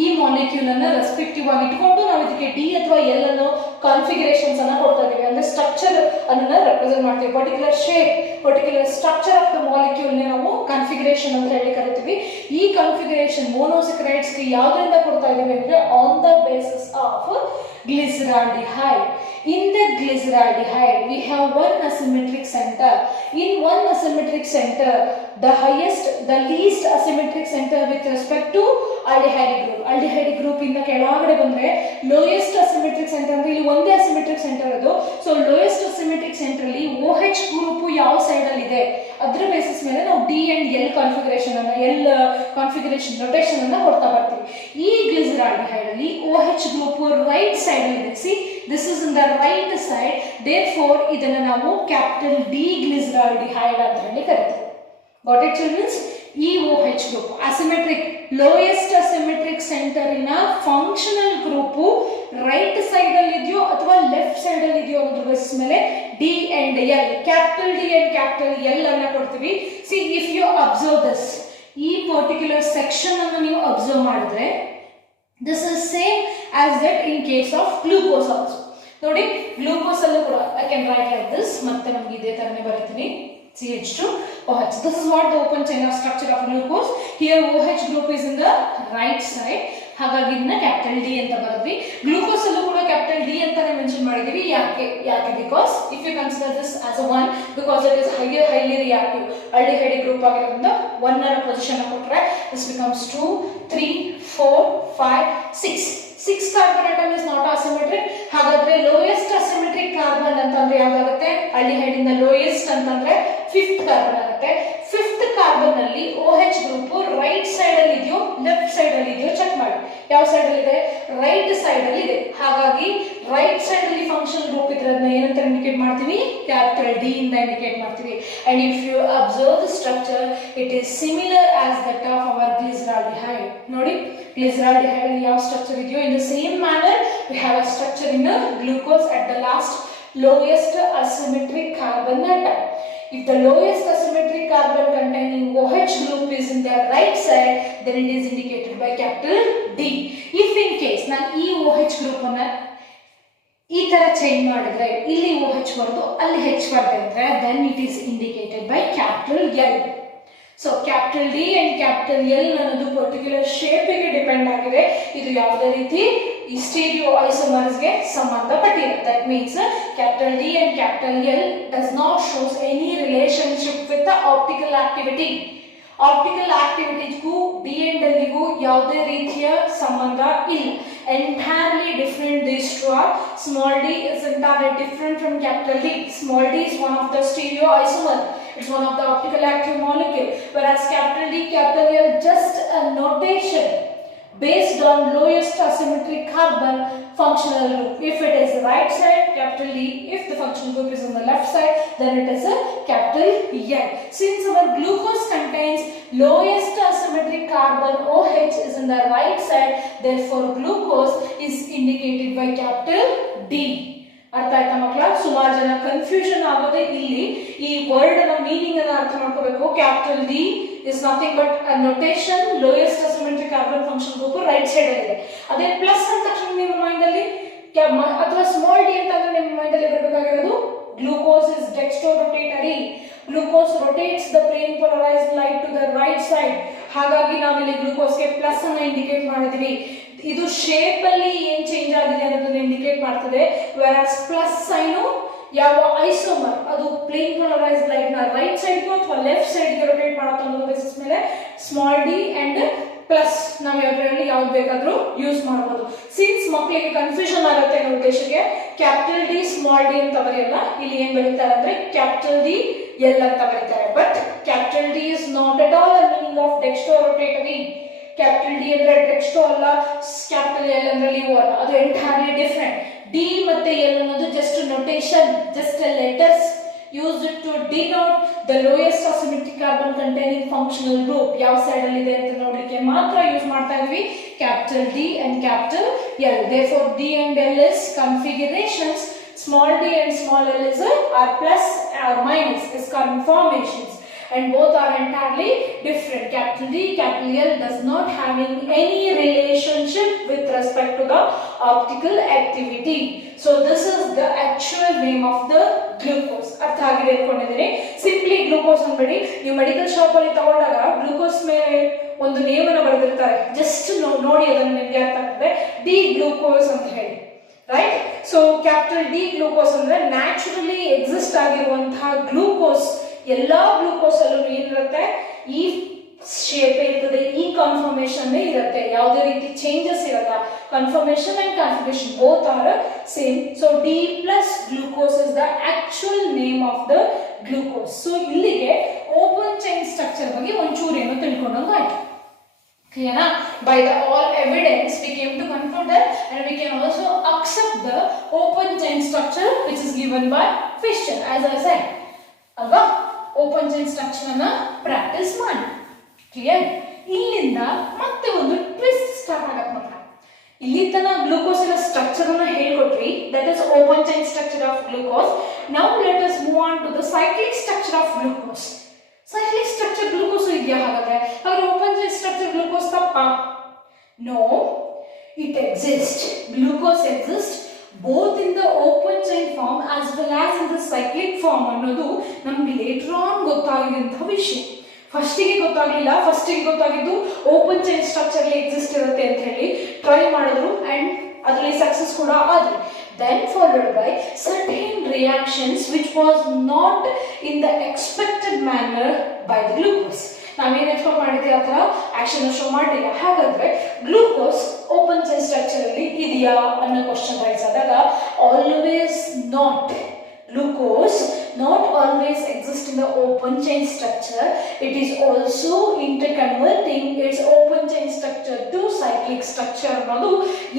ಈ ಮಾಲಿಕ್ಯೂಲ್ ಅನ್ನು ರೆಸ್ಪೆಕ್ಟಿವ್ ಆಗಿ ಇಟ್ಕೊಂಡು ನಾವು ಇದಕ್ಕೆ ಡಿ ಅಥವಾ ಎಲ್ ಅನ್ನೋ ಕಾನ್ಫಿಗರೇಷನ್ಸ್ ಅನ್ನ ಕೊಡ್ತಾ ಇದೀವಿ. ಅಂದ್ರೆ ಸ್ಟ್ರಕ್ಚರ್ ಅನ್ನ ರೆಪ್ರೆಸೆಂಟ್ ಮಾಡ್ತೀವಿ. Particular shape, particular structure of the molecule ನೇ ನಾವು ಕಾನ್ಫಿಗರೇಷನ್ ಅಂತ ಹೇಳಿ ಕರಿತೀವಿ. ಈ ಕಾನ್ಫಿಗರೇಷನ್ ಮೊನೋಸ್ಯಾಕರೈಡ್ಸ್ ಗೆ ಯಾವ್ದ್ರಿಂದ ಕೊಡ್ತಾ ಇದೀವಿ ಅಂದ್ರೆ on the basis of glyceraldehyde. In the glyceraldehyde we have one asymmetric center. In one asymmetric center, the least asymmetric center with respect to aldehyde group ಇಂದ ಕೆಳಗಡೆ ಬಂದ್ರೆ lowest asymmetric center ಅಂದ್ರೆ ಇಲ್ಲಿ ಒಂದೇ asymmetric center ಅದು. So lowest asymmetric center ಅಲ್ಲಿ OH group ಯಾವ ಸೈಡ್ ಅಲ್ಲಿ ಇದೆ ಅದರ ಬೇಸಿಸ್ ಮೇಲೆ ನಾವು D and L configuration configuration notation ಅನ್ನ ಕೊಡ್ತಾ ಬರ್ತೀವಿ. ಈ ಗ್ಲಿಸರಾಲ್ಡಿಹೈಡ್ ಅಲ್ಲಿ OH ಗ್ರೂಪ್ ರೈಟ್ ಸೈಡ್ ಅಲ್ಲಿ ಇದೆ. C, this is in the right side. Therefore ಇದನ್ನ ನಾವು capital D glyceraldehyde ಅಂತ ಹೇಳಿ ಕರೀತೀವಿ. Got it, children? OH group asymmetric, lowest asymmetric center ಇನ functional group right side ಅಲ್ಲಿ ಇದೆಯೋ ಅಥವಾ left side ಅಲ್ಲಿ ಇದೆಯೋ ಅನ್ನೋದ್ರ ಬೇಸಿಸ್ ಮೇಲೆ D and L, capital D and capital L ಅನ್ನ ಕೊಡ್ತೀವಿ. See, if you observe this, ಈ particular section ಅನ್ನು ನೀವು observe ಮಾಡಿದ್ರೆ this is same as that in case of glucose also. ನೋಡಿ, ಗ್ಲೂಕೋಸ್ ಅಲ್ಲೂ ಕೂಡ I can write like this. ಮತ್ತೆ ನಮಗೆ ಇದೇ ತರನೇ ಬರೀತೀನಿ. CH2OH. This is what the open chain of structure of glucose. Here OH group is in the right side. ಹಾಗಾಗಿ ಇದನ್ನ ಕ್ಯಾಪಿಟಲ್ ಡಿ ಅಂತ ಬರೆದ್ವಿ. ಗ್ಲೂಕೋಸ್ ಅಲ್ಲೂ ಕೂಡ ಕ್ಯಾಪಿಟಲ್ ಡಿ ಅಂತಾನೆ ಮೆನ್ಷನ್ ಮಾಡಿದೀವಿ. ಯಾಕೆ because if you consider this as a 1, because it is highly reactive. Aldehyde group ಆಗಿರೋದ್ರಿಂದ 1 ರ ಪೊಸಿಷನ್ ಕೊಟ್ಟರೆ this becomes 2, 3, 4, 5, 6 carbon atom is not asymmetric. ಹಾಗಾದ್ರೆ ಲೋಯೆಸ್ಟ್ ಅಸಿಮೆಟ್ರಿಕ್ ಕಾರ್ಬನ್ ಅಂತಂದ್ರೆ ಯಾವ್ದಾಗುತ್ತೆ? ಆಲ್ಡಿಹೈಡ್ ಇಂದ ಲೋಯೆಸ್ಟ್ ಅಂತಂದ್ರೆ 5th ಕಾರ್ಬನ್ ಆಗುತ್ತೆ. 5th ಕಾರ್ಬನ್ ಅಲ್ಲಿ OH ಗ್ರೂಪ್ ರೈಟ್ ಸೈಡ್ ಅಲ್ಲಿ ಇದೆಯೋ ಲೆಫ್ಟ್ ಸೈಡ್ ಅಲ್ಲಿ ಇದೆಯೋ ಚೆಕ್ ಮಾಡಿ. ಯಾವ ಸೈಡ್ ಅಲ್ಲಿ ಇದೆ? ರೈಟ್ ಸೈಡ್ ಅಲ್ಲಿ ಇದೆ. ಹಾಗಾಗಿ ರೈಟ್ ಸೈಡ್ ಅಲ್ಲಿ ಫಂಕ್ಷನಲ್ ಗ್ರೂಪ್ ಇದ್ರೆ ಅದನ್ನ ಏನಂತ ಇಂಡಿಕೇಟ್ ಮಾಡ್ತೀವಿ? ಕ್ಯಾಪಿಟಲ್ ಡಿ ಇಂದ ಇಂಡಿಕೇಟ್ ಮಾಡ್ತೀವಿ. And if you observe the structure, it is similar as that of our glyceraldehyde. ನೋಡಿ, ಗ್ಲಿಸರಾಲ್ಡಿಹೈಡ್ ಅಲ್ಲಿ ಯಾವ ಸ್ಟ್ರಕ್ಚರ್ ಇದೆಯೋ in the same manner we have a structure in the glucose at the last lowest asymmetric carbon atom. If the lowest asymmetric carbon containing OH group is in the right side, then it is indicated by capital D. If in case ನಾನು ಈ OH group ಅನ್ನ ಈ ತರ ಚೇಂಜ್ ಮಾಡಿದ್ರೆ ಇಲ್ಲಿ OH ಬರೋದು ಅಲ್ಲಿ H ಬರುತ್ತೆ, then it is indicated by capital L. So capital D and capital L ಅನ್ನೋದು ಪರ್ಟಿಕ್ಯುಲರ್ ಶೇಪ್ ಗೆ ಡಿಪೆಂಡ್ ಆಗಿದೆ. ಇದು ಯಾವುದೇ ರೀತಿ ಈ ಸ್ಟೀರಿಯೋ ಐಸೋಮರ್ಸ್ ಗೆ ಸಂಬಂಧಪಟ್ಟಿದೆ. That means capital D and capital L does not shows any relationship with the optical activity. Optical ಆಕ್ಟಿವಿಟಿಗೂ ಡಿ ಅಂಡ್ ಎಲ್ಗೂ ಯಾವುದೇ ರೀತಿಯ ಸಂಬಂಧ ಇಲ್ಲ. Entirely different these two are. Small d is entirely different from capital D. Small d is one of the stereoisomer. It's one of the optical active molecule. Whereas capital D, capital L just a notation. based on lowest asymmetric carbon functional group. If it is the right side, capital D. If the functional group is on the left side, then it is a capital N. Since our glucose contains lowest asymmetric carbon OH is in the right side, therefore glucose is indicated by capital D. ಅರ್ಥ ಆಯ್ತಾ ಮಕ್ಕಳ? ಸುಮಾರು ಜನ ಕನ್ಫ್ಯೂಷನ್ ಆಗೋದೇ ಇಲ್ಲಿ. ಈ ವರ್ಡ್ ನ ಮೀನಿಂಗ್ ಅನ್ನು ಅರ್ಥ ಮಾಡ್ಕೋಬೇಕು. Capital D is nothing but a notation, lowest asymmetric carbon function group right side ಅಲ್ಲಿ ಇದೆ. ಅದೇ ಪ್ಲಸ್ ಅಂದ ತಕ್ಷಣ ನಿಮ್ಮ ಮೈಂಡ್ ಅಲ್ಲಿ ಅಥವಾ ಸ್ಮಾಲ್ ಡಿ ಅಂತಂದ್ರೆ ನಿಮ್ಮ ಮೈಂಡ್ ಅಲ್ಲಿ ಬರಬೇಕಾಗಿರೋದು glucose is dextrorotatory. Glucose rotates the plane polarized light to the right side. ಹಾಗಾಗಿ ನಾವು ಇಲ್ಲಿ ಗ್ಲೂಕೋಸ್ಗೆ ಪ್ಲಸ್ ಅನ್ನು ಇಂಡಿಕೇಟ್ ಮಾಡಿದ್ವಿ. ಇದು ಶೇಪ್ ಅಲ್ಲಿ ಏನ್ ಚೇಂಜ್ ಆಗಿದೆ ಅನ್ನೋದನ್ನ ಇಂಡಿಕೇಟ್ ಮಾಡ್ತದೆ. ವೆರಾಸ್ ಪ್ಲಸ್ ಸೈನು ಯಾವ ಐಸೋಮರ್ ಅದು ಪ್ಲೇನ್ ಪೋಲರೈಸ್ಡ್ ಲೈಟ್ ನ ರೈಟ್ ಸೈಡ್ ಗೆ ಅಥವಾ ಲೆಫ್ಟ್ ಸೈಡ್ ಗೆ ರೊಟೇಟ್ ಮಾಡುತ್ತೆ ಅನ್ನೋ ಬೇಸಿಸ್ ಮೇಲೆ ಸ್ಮಾಲ್ ಡಿ ಅಂಡ್ ಪ್ಲಸ್ ನಾವು ಯಾವ್ದ್ರಲ್ಲಿ ಯಾವ್ದು ಬೇಕಾದ್ರೂ ಯೂಸ್ ಮಾಡಬಹುದು. ಸಿನ್ಸ್ ಮಕ್ಕಳಿಗೆ ಕನ್ಫ್ಯೂಷನ್ ಆಗುತ್ತೆ ಅನ್ನೋ ಉದ್ದೇಶಕ್ಕೆ ಕ್ಯಾಪಿಟಲ್ ಡಿ ಸ್ಮಾಲ್ ಡಿ ಅಂತ ಬರೆಯಲ್ಲ. ಇಲ್ಲಿ ಏನ್ ಬರೀತಾರೆ ಅಂದ್ರೆ ಕ್ಯಾಪಿಟಲ್ ಡಿ ಎಲ್ ಅಂತ ಬರೀತಾರೆ. But capital D is not at all a meaning of dextrorotatory. Capital D ಅಂದ್ರೆ ಡೆಕ್ಸ್ಟ್ರೋ ಅಲ್ಲ, ಕ್ಯಾಪಿಟಲ್ ಎಲ್ ಅಂದ್ರೆ ಲಿವೋ ಅಲ್ಲ, ಅದು ಎಂಟೈರ್ಲಿ ಡಿಫರೆಂಟ್. ಡಿ ಮತ್ತೆ ಎಲ್ ಅನ್ನೋದು just notation, just letters used to denote the lowest asymmetric carbon containing functional group. ಯಾವ ಸೈಡ್ ಅಲ್ಲಿ ಇದೆ ಅಂತ ನೋಡ್ಲಿಕ್ಕೆ ಮಾತ್ರ ಯೂಸ್ ಮಾಡ್ತಾ ಇದ್ವಿ capital D and capital L. therefore D and L is configurations, small d and small l is are plus or minus is conformations, and both are entirely different. Capital D, capital L does not having any relationship with respect to the optical activity. So this is the actual name of the glucose. ಅರ್ಥ ಆಗಿದೆ ಅನ್ಕೊಂಡಿದ್ದೀನಿ. Simply glucose ಅನ್ಬೇಡಿ. ನೀವು medical shop ಅಲ್ಲಿ ತಗೊಂಡಾಗ ಗ್ಲೂಕೋಸ್ ಮೇಲೆ ಒಂದು ನೇಮ್ ಅನ್ನು ಬರೆದಿರ್ತಾರೆ. ಜಸ್ಟ್ ನೋಡಿ ಅದನ್ನು ನಿಮಗೆ ಅರ್ಥ ಆಗ್ತದೆ. ಡಿ ಗ್ಲೂಕೋಸ್ ಅಂತ ಹೇಳಿ, right? So capital D glucose ಅಂದ್ರೆ ನ್ಯಾಚುರಲಿ ಎಕ್ಸಿಸ್ಟ್ ಆಗಿರುವಂತಹ ಗ್ಲೂಕೋಸ್. ಎಲ್ಲಾ ಗ್ಲೂಕೋಸ್ ಅಲ್ಲೂ ಏನಿರುತ್ತೆ, ಈ ಶೇಪ್ ಇರ್ತದೆ, ಈ ಕನ್ಫರ್ಮೇಶನ್ ಇರುತ್ತೆ, ಯಾವುದೇ ರೀತಿ ಚೇಂಜಸ್ ಇರಲ್ಲ. Confirmation and configuration both are same. So D plus glucose is the actual name of the glucose. So ಇಲ್ಲಿಗೆ ಓಪನ್ ಚೈನ್ ಸ್ಟ್ರಕ್ಚರ್ ಬಗ್ಗೆ ಒಂಚೂರು ಏನೋ ತಿಳ್ಕೊಂಡಂಗೆ ಆಯ್ತು. Clear? By the all evidence we came to conclude that, and we can also accept the open chain structure which is given by fission, as I said. Alva open chain structure ಅನ್ನು ಪ್ರಾಕ್ಟೀಸ್ ಮಾಡಿ. ಕ್ಲಿಯರ್? ಇಲ್ಲಿಂದ ಮತ್ತೆ ಒಂದು twist start ಆಗತ್ತೆ ಮಕ್ಕಳ. ಇಲ್ಲಿ ತನಕ ಗ್ಲೂಕೋಸ್ ನ ಸ್ಟ್ರಕ್ಚರ್ ಅನ್ನು ಹೇಳಿಕೊಟ್ರಿ, that is open chain structure of glucose. Now let us move on to the cyclic structure of glucose. cyclic structure glucose ಇದೆಯಾ? ಹಾಗಾದ್ರೆ ಓಪನ್ ಚೈನ್ ಸ್ಟ್ರಕ್ಚರ್ ಗ್ಲೂಕೋಸ್ ತಪ್ಪಾ? No, it exists. Glucose exists both in the open chain form as well as in the cyclic form ಅನ್ನೋದು ನಮ್ಗೆ later on ಗೊತ್ತಾಗಿದ್ದಂತಹ ವಿಷಯ. ಫಸ್ಟಿಗೆ ಗೊತ್ತಾಗಲಿಲ್ಲ. ಫಸ್ಟಿಗೆ ಗೊತ್ತಾಗಿದ್ದು ಓಪನ್ ಚೈನ್ ಸ್ಟ್ರಕ್ಚರ್ ಎಕ್ಸಿಸ್ಟ್ ಇರುತ್ತೆ ಅಂತ ಹೇಳಿ ಟ್ರೈ ಮಾಡಿದ್ರು ಅಂಡ್ ಅದರಲ್ಲಿ ಸಕ್ಸಸ್ ಕೂಡ ಆದ್ರು. Then followed by certain reactions which was not in the expected manner by the glucose. ನಾವೇನು ಎಕ್ಸ್ಪೆಕ್ಟ್ ಮಾಡಿದ್ವಿ ಆ ಥರ ಆಕ್ಷನ್ ಶೋ ಮಾಡಿಲ್ಲ. ಹಾಗಾದ್ರೆ ಗ್ಲೂಕೋಸ್ ಓಪನ್ ಚೈನ್ ಸ್ಟ್ರಕ್ಚರ್ ಅಲ್ಲಿ ಇದೆಯಾ ಅನ್ನೋ ಕ್ವಶನ್ ರೈಸ್ ಆದಾಗ always not. Glucose not always exists in the open chain structure. It is also interconverting its open chain structure to cyclic structure ಅನ್ನೋದು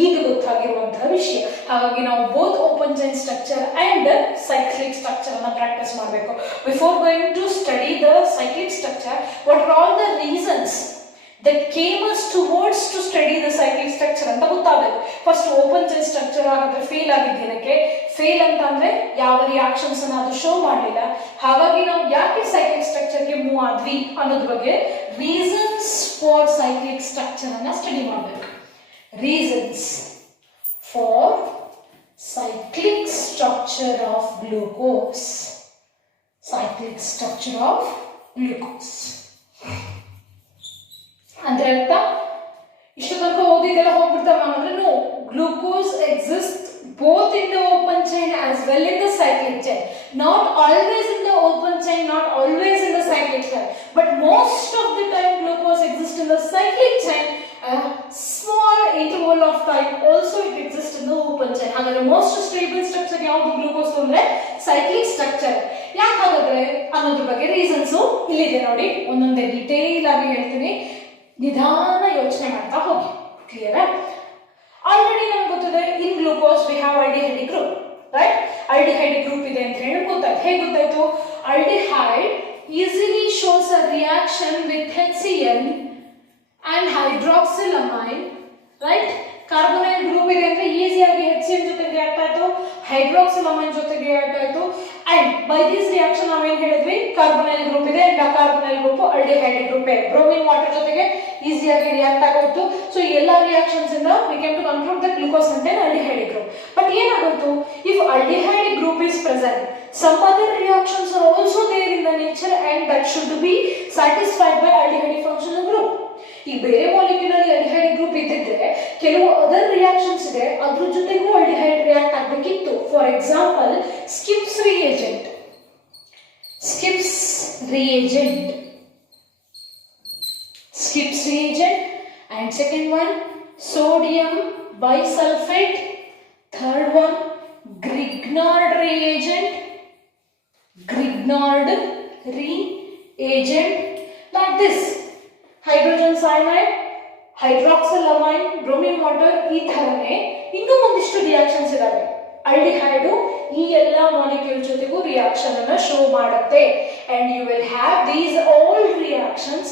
ಈಗ ಗೊತ್ತಾಗಿರುವಂತಹ ವಿಷಯ. ಹಾಗಾಗಿ ನಾವು both open chain structure and cyclic structure ಅನ್ನು ಪ್ರಾಕ್ಟೀಸ್ ಮಾಡಬೇಕು. Before going to study the cyclic structure, what are all the reasons that came us towards to study the cyclic structure ಅಂತ ಗೊತ್ತಾಗಬೇಕು. ಫಸ್ಟ್ ಓಪನ್ ಚೈನ್ ಸ್ಟ್ರಕ್ಚರ್ ಹಾಗಾದ್ರೆ ಫೇಲ್ ಆಗಿದ್ದೇನಕ್ಕೆ? ಫೇಲ್ ಅಂತ ಅಂದ್ರೆ ಯಾವ ರಿಯಾಕ್ಷನ್ಸ್ ಅನ್ನ ಅದು ಶೋ ಮಾಡಲಿಲ್ಲ. ಹಾಗಾಗಿ ನಾವು ಯಾಕೆ ಸೈಕ್ಲಿಕ್ ಸ್ಟ್ರಕ್ಚರ್ ಗೆ ಮೂವ್ ಆದ್ವಿ ಅನ್ನೋದ್ರ ಬಗ್ಗೆ ರೀಸನ್ಸ್ ಫಾರ್ ಸೈಕ್ಲಿಕ್ ಸ್ಟ್ರಕ್ಚರ್ ಅನ್ನ ಸ್ಟಡಿ ಮಾಡಬೇಕು. Reasons for cyclic structure of glucose. Cyclic structure of glucose. ಅಂದ್ರೆ ಅರ್ಥ ಇಷ್ಟು ತನಕ ಓದಿದೆಲ್ಲ ಹೋಗ್ಬಿಡ್ತಾವ ಅಂದ್ರೆ no, glucose exist both in the open chain as well in the cyclic chain. Not always in the open chain, not always in the cyclic chain, but most of the time glucose exists in the cyclic chain. A small interval of time also it exists in the open chain. ಹಾಗಾದ್ರೆ most stable structure ಯಾವುದು ಗ್ಲೂಕೋಸ್ ಅಂದ್ರೆ cyclic structure. ಯಾಕೆ ಹಾಗಾದ್ರೆ ಅನ್ನೋದ್ರ ಬಗ್ಗೆ ರೀಸನ್ಸ್ ಇಲ್ಲಿದೆ ನೋಡಿ. ಒಂದೊಂದೇ ಡಿಟೇಲ್ ಆಗಿ ಹೇಳ್ತೀನಿ, ನಿಧಾನ ಯೋಚನೆ ಮಾಡ್ತಾ ಹೋಗಿ. Clear? Already ನಮಗೆ ಗೊತ್ತಿದೆ in glucose we have aldehyde group, right? Aldehyde group ಇದೆ ಅಂತ ಹೇಳಿ ಗೊತ್ತಾಯ್ತು. ಹೇಗೆ ಗೊತ್ತಾಯ್ತು? Aldehyde easily shows a reaction with HCl and hydroxylamine, right? Carbonyl group ಇದೆ ಅಂದ್ರೆ ಈಸಿಯಾಗಿ HCl ಜೊತೆಗೆ ರಿಯಾಕ್ಟ್ ಆಯ್ತು, ಹೈಡ್ರಾಕ್ಸಿಲಮೈನ್ ಜೊತೆಗೆ ರಿಯಾಕ್ಟ್ ಆಯ್ತು, ಅಂಡ್ ಬೈ ದಿಸ್ ರಿಯಾಕ್ಷನ್ ನಾವೇನ್ ಹೇಳಿದ್ವಿ, ಕಾರ್ಬೊನೈಲ್ ಗ್ರೂಪ್ ಇದೆ ಅಂಡ್ ಕಾರ್ಬೊನೈಲ್ ಗ್ರೂಪ್ ಆಲ್ಡಿಹೈಡ್ ಗ್ರೂಪ್ ಇದೆ, ಬ್ರೋಮಿನ್ ವಾಟರ್ ಜೊತೆಗೆ ಈಸಿಯಾಗಿ ರಿಯಾಕ್ಟ್ ಆಗೋಯ್ತು. ಸೊ ಈ ಎಲ್ಲಾ ರಿಯಾಕ್ಷನ್ಸ್ ಇಂದ we came to conclude that glucose contain aldehyde group. But ಏನಾಗೋಯ್ತು, if aldehyde group is present, some other reactions are also there in the nature and that should be satisfied by aldehyde functional group. ಈ ಬೇರೆ ಮಾಲಿಕ್ಯೂಲ್ ಅಲ್ಲಿ aldehyde group ಇದ್ದಿದ್ರೆ ಕೆಲವು other reactions ಇದೆ, ಅದ್ರ ಜೊತೆಗೂ aldehyde react ಆಗಬೇಕಿತ್ತು. For example skips reagent, and second one sodium bisulfate, third one Grignard reagent, like this. Hydrogen cyanide, hydroxylamine, bromine water, ಈ ತರನೇ ಇನ್ನೂ ಒಂದಿಷ್ಟು ರಿಯಾಕ್ಷನ್ಸ್ ಇದಾವೆ. ಆಲ್ಡಿಹೈಡ್ ಈ ಎಲ್ಲ ಮಾಲಿಕ್ಯೂಲ್ ಜೊತೆಗೂ ರಿಯಾಕ್ಷನ್ ಅನ್ನು ಶೋ ಮಾಡುತ್ತೆ. And you will have these all reactions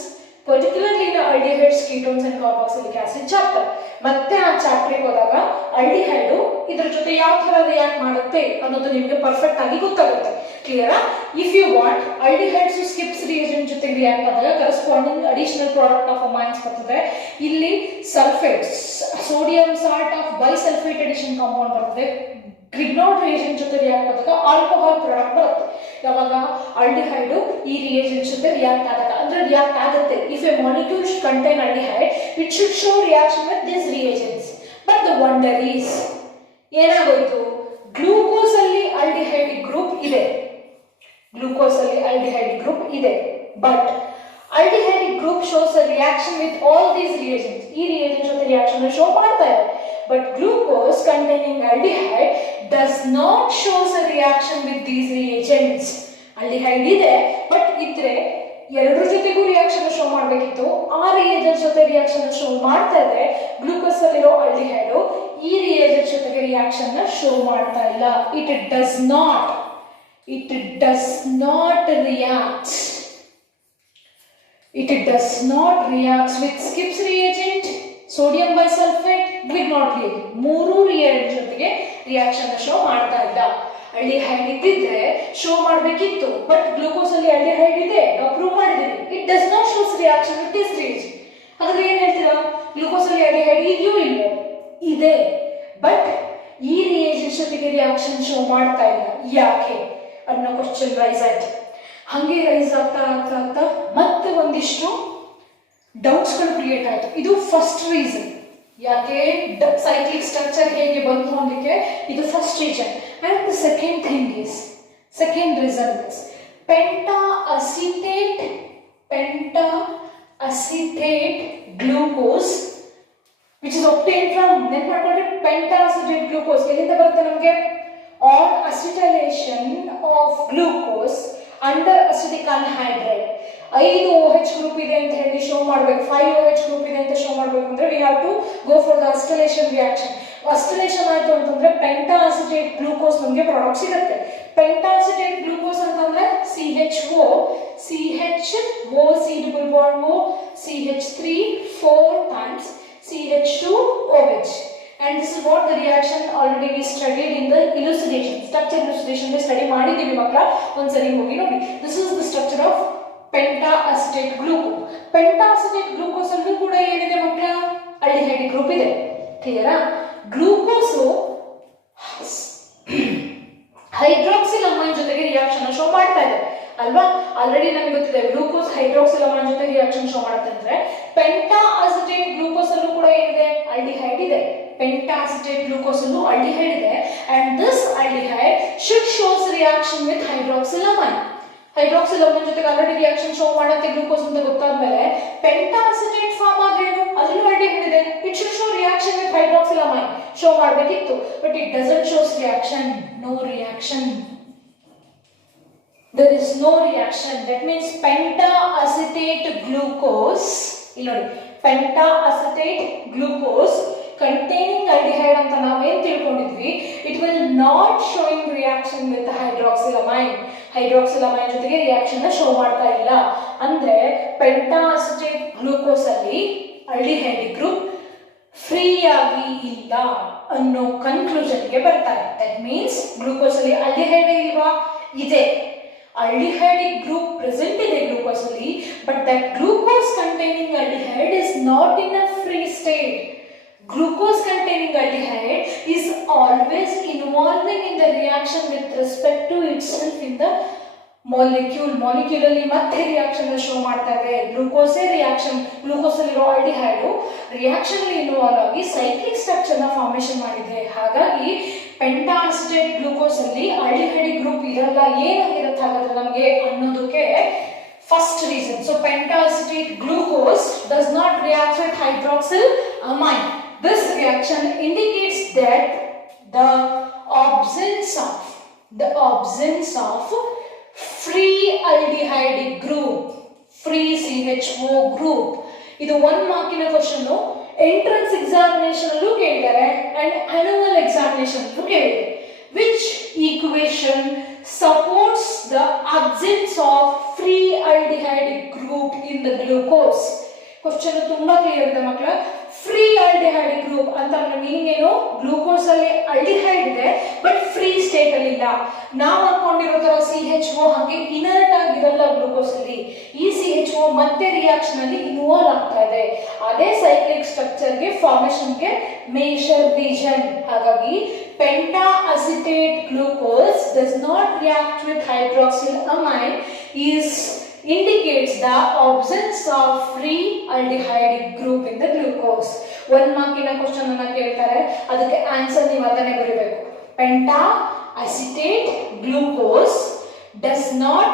particularly in aldehydes, ketones and carboxylic acid chapter. ಮತ್ತೆ ಆ ಚಾಪ್ಟರ್ಗೆ ಹೋದಾಗ ಆಲ್ಡಿಹೈಡ್ ಇದ್ರ ಜೊತೆ ಯಾವ ತರ ರಿಯಾಕ್ಟ್ ಮಾಡುತ್ತೆ ಅನ್ನೋದು ನಿಮಗೆ ಪರ್ಫೆಕ್ಟ್ ಆಗಿ ಗೊತ್ತಾಗುತ್ತೆ. ಕ್ಲಿಯರಾ? If you want aldehydes Schiff's reagent ಜೊತೆ ರಿಯಾಕ್ಟ್ ಆದಾಗ corresponding additional product of amines ಬರ್ತದೆ. ಇಲ್ಲಿ sulphates, sodium salt of bisulphate addition compound ಬರ್ತದೆ. ಗ್ರಿಗ್ನಾರ್ಡ್ ರಿಯೇಜೆಂಟ್ ಜೊತೆ ರಿಯಾಕ್ಟ್ ಆದಾಗ ಆಲ್ಕೋಹಾಲ್ ಪ್ರಾಡಕ್ಟ್ ಬರುತ್ತೆ. ಯಾವಾಗ ಆಲ್ಡಿಹೈಡ್ ಈ ರಿಯೇಜೆಂಟ್ ಜೊತೆ ರಿಯಾಕ್ಟ್ ಆದಾಗ, ಅಂದ್ರೆ ರಿಯಾಕ್ಟ್ ಆಗುತ್ತೆ. If a molecule contain aldehyde it should show reaction with this reagents. But the wonder is ಏನಾಗೋಯ್ತು, ಗ್ಲೂಕೋಸ್ ಅಲ್ಲಿ ಆಲ್ಡಿಹೈಡ್ ಗ್ರೂಪ್ ಇದೆ, but aldehyde group shows a reaction with all these reagents. ಈ reagents ಜೊತೆ reaction show ಮಾಡ್ತಾ ಇದೆ. But glucose containing aldehyde does not shows a reaction with these reagents. aldehyde ಇದೆ, ಬಟ್ ಇದ್ರೆ ಎರಡರ ಜೊತೆಗೂ ರಿಯಾಕ್ಷನ್ ಶೋ ಮಾಡಬೇಕಿತ್ತು. ಆ reagents ಜೊತೆ ರಿಯಾಕ್ಷನ್ ಶೋ ಮಾಡ್ತಾ ಇದೆ. ಗ್ಲೂಕೋಸ್ ಅಲ್ಲಿರೋ aldehyde ಈ reagents ಜೊತೆಗೆ ರಿಯಾಕ್ಷನ್ ಶೋ ಮಾಡ್ತಾ ಇಲ್ಲ. It does not react. It does not react with Skipp's reagent, sodium bisulfate, Grignard reagent. ಮೂರು reagent ಜೊತೆಗೆ ರಿಯಾಕ್ಷನ್ ಶೋ ಮಾಡ್ತಾ ಇಲ್ಲ. ಆಲ್ಡಿಹೈಡ್ ಇದ್ದಿದ್ರೆ ಶೋ ಮಾಡಬೇಕಿತ್ತು, ಬಟ್ ಗ್ಲೂಕೋಸ್ ಅಲ್ಲಿ ಆಲ್ಡಿಹೈಡ್ ಇದೆ, ನಾವು ಪ್ರೂವ್ ಮಾಡಿದೀವಿ. It does not show reaction with this reagent. ಹಾಗಾದ್ರೆ ಏನ್ ಹೇಳ್ತೀರಾ, ಗ್ಲೂಕೋಸ್ ಅಲ್ಲಿ ಆಲ್ಡಿಹೈಡ್ ಇದೆಯೋ ಇಲ್ವೋ? ಇದೆ, ಬಟ್ ಈ reagent ಜೊತೆಗೆ ರಿಯಾಕ್ಷನ್ ಶೋ ಮಾಡ್ತಾ ಇಲ್ಲ. ಯಾಕೆ ಅನ್ನೋ ಕ್ವಶನ್ ರೈಸ್ ಆಯ್ತು. ಹಂಗೆ ರೈಸ್ ಆಗ್ತಾ ಆಗ್ತಾ ಆಗ್ತಾ ಮತ್ತೆ ಒಂದಿಷ್ಟು ಡೌಟ್ಸ್ ಗಳು ಕ್ರಿಯೇಟ್ ಆಯ್ತು. ಇದು ಫಸ್ಟ್ ರೀಸನ್, ಯಾಕೆ ಸೈಕ್ಲಿಕ್ ಸ್ಟ್ರಕ್ಚರ್ ಹೇಗೆ ಬಂತು ಅನ್ನೋದಕ್ಕೆ ಇದು first reason. And the second reason is ಪೆಂಟಾ acetate glucose which is obtained from, ನೆನ್ಪು ಮಾಡ್ಕೊಂಡ್ರೆ ಪೆಂಟಾ ಅಸಿಟೇಟ್ ಗ್ಲೂಕೋಸ್ ಎಲ್ಲಿಂದ ಬರುತ್ತೆ ನಮಗೆ? on acetylation of glucose under acidic anhydride. 5 OH group ಇದೆ ಅಂತ ಹೇಳಿ ಶೋ ಮಾಡಬೇಕು, 5 OH ಗ್ರೂಪ್ ಇದೆ ಅಂತ ಶೋ ಮಾಡಬೇಕು ಅಂದ್ರೆ we have to go for the acetylation reaction. acetylation ಆಯ್ತು ಅಂತಂದ್ರೆ ಪೆಂಟಾ ಅಸಿಟೇಟ್ ಗ್ಲೂಕೋಸ್ ನಮಗೆ ಪ್ರಾಡಕ್ಟ್ ಸಿಗುತ್ತೆ. ಪೆಂಟಾ ಅಸಿಟೇಟ್ ಗ್ಲೂಕೋಸ್ ಅಂತಂದ್ರೆ CHO, C double bond O, CH3 4 times CH2OH. And this is what the reaction already we studied in the elucidation, structure elucidation study ಮಾಡಿದ್ದೀವಿ ಮಕ್ಕಳ, ಒಂದ್ಸರಿ ಹೋಗಿ ನೋಡಿ. This is the structure of penta-acetate glucose. Penta-acetate glucose ಅಲ್ಲೂ ಕೂಡ ಏನಿದೆ ಮಕ್ಕಳ? Aldehyde group ಇದೆ. ಕ್ಲಿಯರಾ? ಗ್ಲೂಕೋಸ್ ಹೈಡ್ರಾಕ್ಸಿಲಮೈನ್ ಜೊತೆಗೆ ರಿಯಾಕ್ಷನ್ ಶೋ ಮಾಡ್ತಾ ಇದೆ ಅಲ್ವಾ? ಆಲ್ರೆಡಿ ನಮಗೆ ಗೊತ್ತಿದೆ ಗ್ಲೂಕೋಸ್ ಹೈಡ್ರಾಕ್ಸಿಲಮೈನ್ ಜೊತೆ ರಿಯಾಕ್ಷನ್ ಶೋ ಮಾಡುತ್ತೆ ಅಂದ್ರೆ ಪೆಂಟಾ ಅಸಿಟೇಟ್ ಗ್ಲೂಕೋಸ್ ಅಲ್ಲೂ ಕೂಡ ಏನಿದೆ? ಆಲ್ಡಿಹೈಡ್ ಇದೆ. ಪೆಂಟಾ ಅಸಿಟೇಟ್ ಗ್ಲೂಕೋಸ್ ಅಲ್ಲೂ ಆಲ್ಡಿಹೈಡ್ ಇದೆ, and this aldehyde should shows reaction with hydroxylamine. ಹೈಡ್ರಾಕ್ಸಿಲಮೈನ್ ಜೊತೆಗೆ ಆಲ್ರೆಡಿ ರಿಯಾಕ್ಷನ್ ಶೋ ಮಾಡುತ್ತೆ ಗ್ಲೂಕೋಸ್ ಅಂತ ಗೊತ್ತಾದ್ಮೇಲೆ ಪೆಂಟಾ ಅಸಿಟೇಟ್ ಫಾರ್ಮ್ ಆದ್ರೇನು? ಅಲ್ಲೂ ಆಲ್ಡಿಹೈಡ್ ಇದೆ. It should show reaction with hydroxylamine show ಮಾಡಬೇಕಿತ್ತು, but it doesn't shows reaction. No reaction. There is no reaction. That means penta acetate glucose, ಇಲ್ಲಿ ನೋಡಿ, ಪೆಂಟಾಅಸಿಟೇಟ್ ಗ್ಲೂಕೋಸ್ ಕಂಟೈನಿಂಗ್ aldehyde ಅಂತ ನಾವೇನು ತಿಳ್ಕೊಂಡಿದ್ವಿ, it will not showing reaction with hydroxylamine. Hydroxylamine ಜೊತೆಗೆ reaction show ಮಾಡ್ತಾ ಇಲ್ಲ. ಅಂದ್ರೆ ಪೆಂಟಾಅಸಿಟೇಟ್ ಗ್ಲೂಕೋಸ್ ಅಲ್ಲಿ aldehyde ಗ್ರೂಪ್ ಫ್ರೀ ಆಗಿ ಇಲ್ಲ ಅನ್ನೋ ಕನ್ಕ್ಲೂಷನ್ಗೆ ಬರ್ತಾರೆ. ದಟ್ ಮೀನ್ಸ್ ಗ್ಲೂಕೋಸ್ ಅಲ್ಲಿ aldehyde ಇಲ್ವಾ? ಇದೆ. aldehyde group present ಇದೆ ಗ್ಲೂಕೋಸ್ ಅಲ್ಲಿ, but that glucose containing aldehyde is not in a free state. Glucose containing aldehyde is always involving in the reaction with respect to itself in the molecule. Molecule ಅಲ್ಲಿ ಮತ್ತೆ reaction show ಮಾಡ್ತಾ ಇದೆ. ಗ್ಲೂಕೋಸೇ reaction, glucose ಅಲ್ಲಿರೋ aldehyde reaction ಅಲ್ಲಿ involve ಆಗಿ cyclic structure ನ formation ಮಾಡಿದೆ. ಹಾಗಾಗಿ ಪೆಂಟಾಅಸಿಟೇಟ್ ಗ್ಲೂಕೋಸ್ ಅಲ್ಲಿ aldehyde ಗ್ರೂಪ್ ಇರಲ್ಲ. ಏನಾಗಿರುತ್ತೆ ಹಾಗಾದ್ರೆ ನಮಗೆ ಅನ್ನೋದಕ್ಕೆ first reason. So pentaacetate glucose does not react with hydroxylamine. This reaction indicates that the absence of free aldehyde group, free CH4 group. ಇದು 1 ಮಾರ್ಕಿನ ಕ್ವೆಶ್ಚನ್. ಎಂಟ್ರನ್ಸ್ ಎಕ್ಸಾಮಿನೇಷನ್ ಅಲ್ಲೂ ಕೇಳಿದ್ದಾರೆ ಅಂಡ್ ಆನ್ಯುವಲ್ ಎಕ್ಸಾಮಿನೇಷನ್ ಅಲ್ಲೂ ಕೇಳಿದ್ದಾರೆ. Which equation supports the absence of free aldehyde group in the glucose? Question ತುಂಬಾ ಕ್ಲಿಯರ್ ಇದೆ ಮಕ್ಕಳ. Free aldehyde group ಅಂತ ಮೀನಿಂಗ್ ಏನು? ಗ್ಲೂಕೋಸ್ ಅಲ್ಲಿ aldehyde ಇದೆ ಬಟ್ ಫ್ರೀ ಸ್ಟೇಟ್ ಅಲ್ಲಿ ಇಲ್ಲ. ನಾವು ಅನ್ಕೊಂಡಿರೋ ತರ CHO ಹಾಗೆ ಇನರ್ಟ್ ಆಗಿರಲ್ಲ ಗ್ಲೂಕೋಸ್ ಅಲ್ಲಿ. ಈ CHO ಮತ್ತೆ ರಿಯಾಕ್ಷನ್ ಅಲ್ಲಿ ಇನ್ವಾಲ್ವ್ ಆಗ್ತಾ ಇದೆ. ಅದೇ ಸೈಕ್ಲಿಕ್ ಸ್ಟ್ರಕ್ಚರ್ ಗೆ ಫಾರ್ಮೇಶನ್ ಗೆ ಮೇಜರ್ ರೀಜನ್. ಹಾಗಾಗಿ pentaacetate glucose does not react with hydroxylamine indicates the absence of free aldehyde group in the glucose. 1 ಮಾರ್ಕಿನ ಕ್ವೆಶ್ಚನ್ ಅನ್ನ ಕೇಳ್ತಾರೆ, ಅದಕ್ಕೆ ಆನ್ಸರ್ ನೀವು ಅದನ್ನೇ ಬರೀಬೇಕು. Pentacetate glucose does not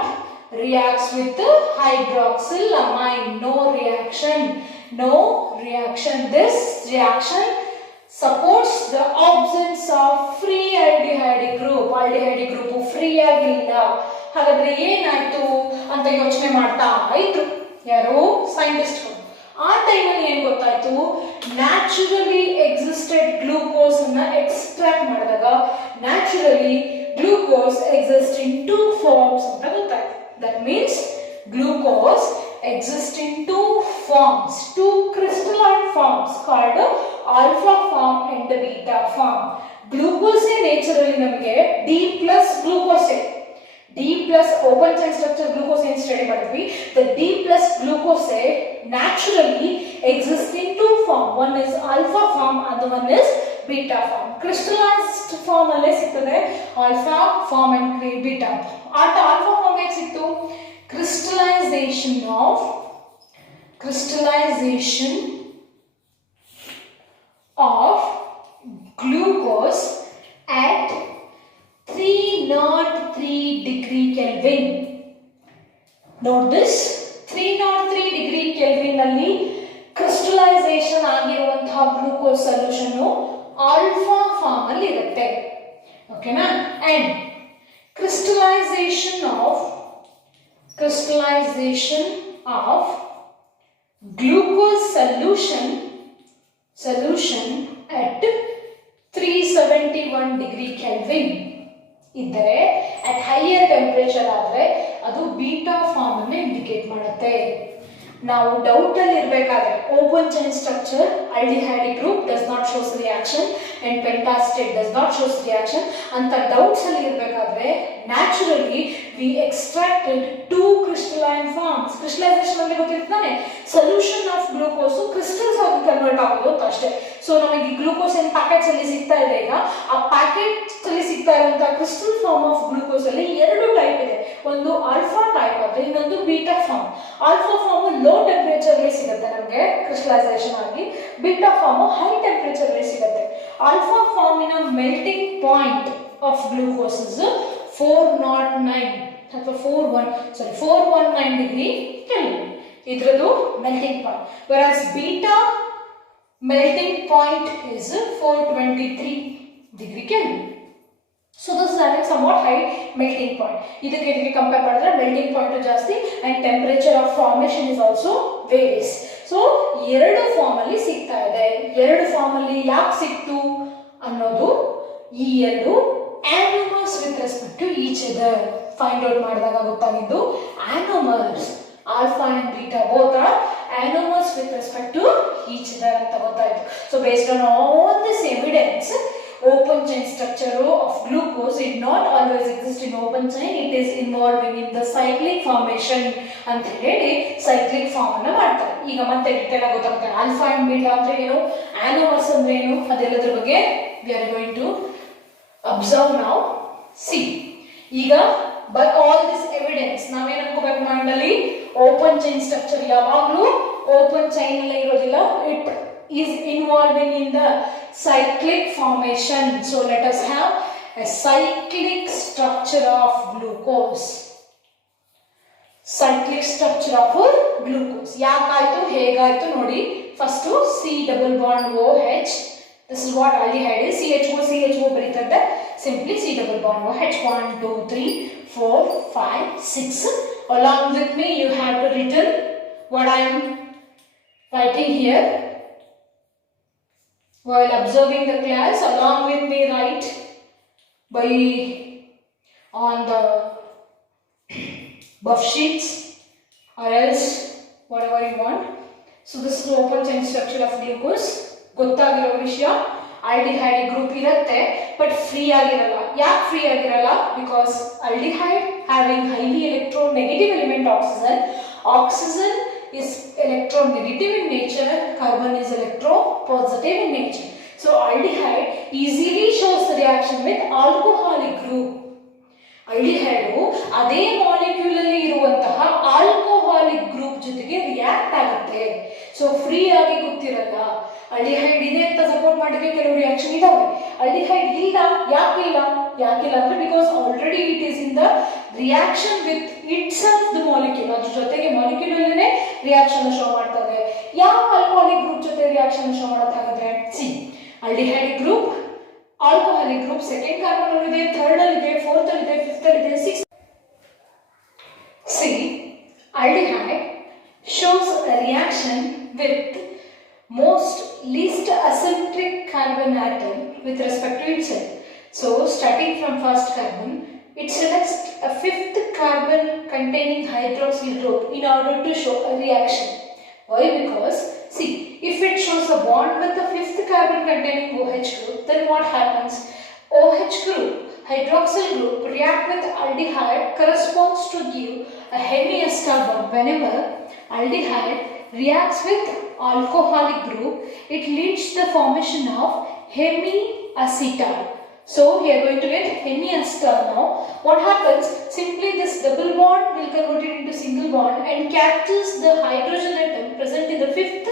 react with hydroxylamine. No reaction. This reaction supports the absence of free aldehyde group. Aldehyde group free ಆಗಿಲ್ಲ. ಹಾಗಾದ್ರೆ ಏನಾಯ್ತು ಅಂತ ಯೋಚನೆ ಮಾಡ್ತಾ ಇದ್ರು ಯಾರು? ಸೈಂಟಿಸ್ಟ್ಗಳು. ಆ ಟೈಮಲ್ಲಿ ಏನ್ ಗೊತ್ತಾಯ್ತು? ನ್ಯಾಚುರಲಿ ಎಕ್ಸಿಸ್ಟೆಡ್ ಗ್ಲೂಕೋಸ್ ಅನ್ನ ಎಕ್ಸ್ಟ್ರಾಕ್ಟ್ ಮಾಡಿದಾಗ naturally glucose exist in 2 forms ಅಂತ ಗೊತ್ತಾಯ್ತು. That means glucose exist in 2 forms, 2 crystalline forms called alpha form and beta form. Glucose naturally ನಮಗೆ D plus glucose, D plus open chain structure glucose ಏನು ಸ್ಟಡಿ ಮಾಡಿದ್ವಿ. The D plus glucose naturally exist in 2 form. One is alpha form and the one is beta form. Crystallized form ಅಲ್ಲೇ ಸಿಗ್ತದೆ alpha form and beta. alpha form ಹೇಗೆ ಸಿಕ್ತು? Crystallization of glucose at 303 degree Kelvin. Note this, 303 degree Kelvin ಅಲ್ಲಿ crystallization ಆಗಿರುವಂತಹ glucose solution alpha form ಅಲ್ಲಿ ಇರುತ್ತೆ. ಓಕೆನಾ? And crystallization of glucose solution at 371 degree Kelvin ಇದ್ದರೆ at higher temperature ಆದರೆ ಅದು ಬೀಟಾ ಫಾರ್ಮ್ ಅನ್ನು ಇಂಡಿಕೇಟ್ ಮಾಡುತ್ತೆ. ನಾವು ಡೌಟ್ ಅಲ್ಲಿ ಇರಬೇಕಾದ್ರೆ open chain structure aldehyde group does not shows reaction and pentacetate does not shows reaction ಅಂತ ಡೌಟ್ಸ್ ಅಲ್ಲಿ ಇರಬೇಕಾದ್ರೆ naturally we extracted 2 crystalline forms. crystallization ಅಂದ್ರೆ ಗೊತ್ತಿರ್ತಾನೆ, ಸೊಲ್ಯೂಷನ್ ಆಫ್ ಗ್ಲೂಕೋಸ್ ಕ್ರಿಸ್ಟಲ್ಸ್ ಆಗಿ ಕನ್ವರ್ಟ್ ಆಗೋದು ಅಂತ ಅಷ್ಟೇ. ಸೊ ನಮಗೆ ಗ್ಲೂಕೋಸ್ ಏನು ಪ್ಯಾಕೆಟ್ಸ್ ಅಲ್ಲಿ ಸಿಗ್ತಾ ಇದೆ ಈಗ, ಆ ಪ್ಯಾಕೆಟ್ಸ್ ಅಲ್ಲಿ ಸಿಗ್ತಾ ಇರುವಂತಹ ಕ್ರಿಸ್ಟಲ್ ಫಾರ್ಮ್ ಆಫ್ ಗ್ಲೂಕೋಸ್ ಅಲ್ಲಿ 2 ಟೈಪ್ ಇದೆ. ಒಂದು ಆಲ್ಫಾ ಟೈಪ್ ಆದ್ರೆ ಇನ್ನೊಂದು beta form. Alpha form low temperature ಅಲ್ಲಿ ಸಿಗುತ್ತೆ ನಮಗೆ ಕ್ರಿಸ್ಟಲೈಸೇಷನ್ ಆಗಿ, ಬೀಟಾ ಫಾರ್ಮ್ ಹೈ ಟೆಂಪರೇಚರ್ ಅಲ್ಲಿ ಸಿಗುತ್ತೆ. ಆಲ್ಫಾ ಫಾರ್ಮಿನ melting point of glucose is 409 ಅಥವಾ 419 ಡಿಗ್ರಿ ಕೆಲ್ವಿನ್. ಇದ್ರದ್ದು melting point. whereas beta melting point is 423 degree Kelvin. So this is having somewhat high melting point. ಇದಕ್ಕೆ ಕಂಪೇರ್ ಮಾಡಿದ್ರೆ melting point ಜಾಸ್ತಿ and temperature of formation is also varies. So ಎರಡು ಫಾರ್ಮ್ ಅಲ್ಲಿ ಸಿಗ್ತಾ ಇದೆ. ಎರಡು ಫಾರ್ಮ್ ಅಲ್ಲಿ ಯಾಕೆ ಸಿಕ್ತು ಅನ್ನೋದು ಈ ಎರಡು anomers with respect to each other find out ಮಾಡಿದಾಗ ಗೊತ್ತಾಗಿದ್ದು. Anomers alpha and beta both are anomers with respect to each other ಅಂತ ಗೊತ್ತಾಯ್ತು. So based on all this evidence, open chain structure of glucose did not always exist in open chain. It is involving in the cyclic formation ಅಂತ ಹೇಳಿ cyclic form ಅನ್ನು ಮಾಡ್ತಾರೆ. ಈಗ ಮತ್ತೆ ಡಿಟೇಲ್ ಆಗಿ ಗೊತ್ತಾಗುತ್ತೆ. ಆಲ್ಫಾ ಅಂಡ್ ಬೀಟಾ ಅಂದ್ರೆ ಏನು, ಆನೋಮರ್ಸ್ ಅಂದ್ರೆ ಏನು, ಅದೆಲ್ಲದರ ಬಗ್ಗೆ we are going to observe now. See, ಈಗ by all this evidence ನಾವೇನು ಅನ್ಕೋಬೇಕು ಮೈಂಡ್ ಅಲ್ಲಿ, ಓಪನ್ ಚೈನ್ ಸ್ಟ್ರಕ್ಚರ್ ಯಾವಾಗಲೂ ಓಪನ್ ಚೈನ್ ಅಲ್ಲೇ ಇರೋದಿಲ್ಲ. It is involving in the cyclic formation. So let us have a cyclic structure of glucose. Cyclic structure of glucose. ಯಾಕಾಯ್ತು ಹೇಗಾಯ್ತು ನೋಡಿ. First C double bond OH. This is what aldehyde is. CHO ಬರೀತಾರೆ. Simply C double bond OH. 1 2 3 4 5 6. Along with me you have to written what I am writing here. While observing the class, along with me write by on the buff sheets or else whatever you want. So this is the open chain structure of glucose. ಗೊತ್ತಾಗಿರೋ ವಿಷಯ, aldehyde group ಇರುತ್ತೆ but free ಆಗಿರಲ್ಲ. ಯಾಕೆ ಫ್ರೀ ಆಗಿರಲ್ಲ? Because aldehyde having highly electronegative element oxygen is electronegative in nature, carbon is electropositive in nature. So aldehyde easily shows the reaction with alcoholic group. aldehyde ಅದೇ ಮಾಲಿಕ್ಯೂಲ್ ಅಲ್ಲಿ ಇರುವಂತಹ alcoholic group ಜೊತೆಗೆ ರಿಯಾಕ್ಟ್ ಆಗುತ್ತೆ. So free ಆಗಿ ಗೊತ್ತಿರಲ್ಲ. aldehyde ಇದೆ ಅಂತ ಸಪೋರ್ಟ್ ಮಾಡೋಕೆ ಕೆಲವು ರಿಯಾಕ್ಷನ್ ಇದಾವೆ. aldehyde ಇಲ್ಲ, ಯಾಕಿಲ್ಲ ಅಂದ್ರೆ because already it is in the reaction with itself the molecule. ಅದ್ರ ಜೊತೆಗೆ ಮಾಲಿಕ್ಯೂಲ್ ಅಲ್ಲೇ ರಿಯಾಕ್ಷನ್ ಶೋ ಮಾಡ್ತದೆ. ಯಾವ ಆಲ್ಕೋಹಾಲಿಕ್ ಗ್ರೂಪ್ ಜೊತೆ ರಿಯಾಕ್ಷನ್ ಶೋ ಮಾಡುತ್ತಾಗಿದ್ರೆ, C aldehyde group, alcoholic group second carbon ಅಲ್ಲಿ ಇದೆ, ಥರ್ಡ್ ಅಲ್ಲಿ ಇದೆ, ಫೋರ್ತ್ ಅಲ್ಲಿ ಇದೆ, ಫಿಫ್ತ್ ಅಲ್ಲಿ ಇದೆ, six. C aldehyde shows a reaction with most least asymmetric carbon atom with respect to itself. So starting from first carbon, it selects a fifth carbon containing hydroxyl group in order to show a reaction. Why? Because see, if it shows a bond with the fifth carbon containing OH group, then what happens? OH group, hydroxyl group react with aldehyde corresponds to give a hemiester bond. Whenever aldehyde reacts with alcoholic group, it leads to the formation of hemiacetal. So we are going to get hemiacetal now. What happens? Simply this double bond will convert it into single bond and catches the hydrogen atom present in the fifth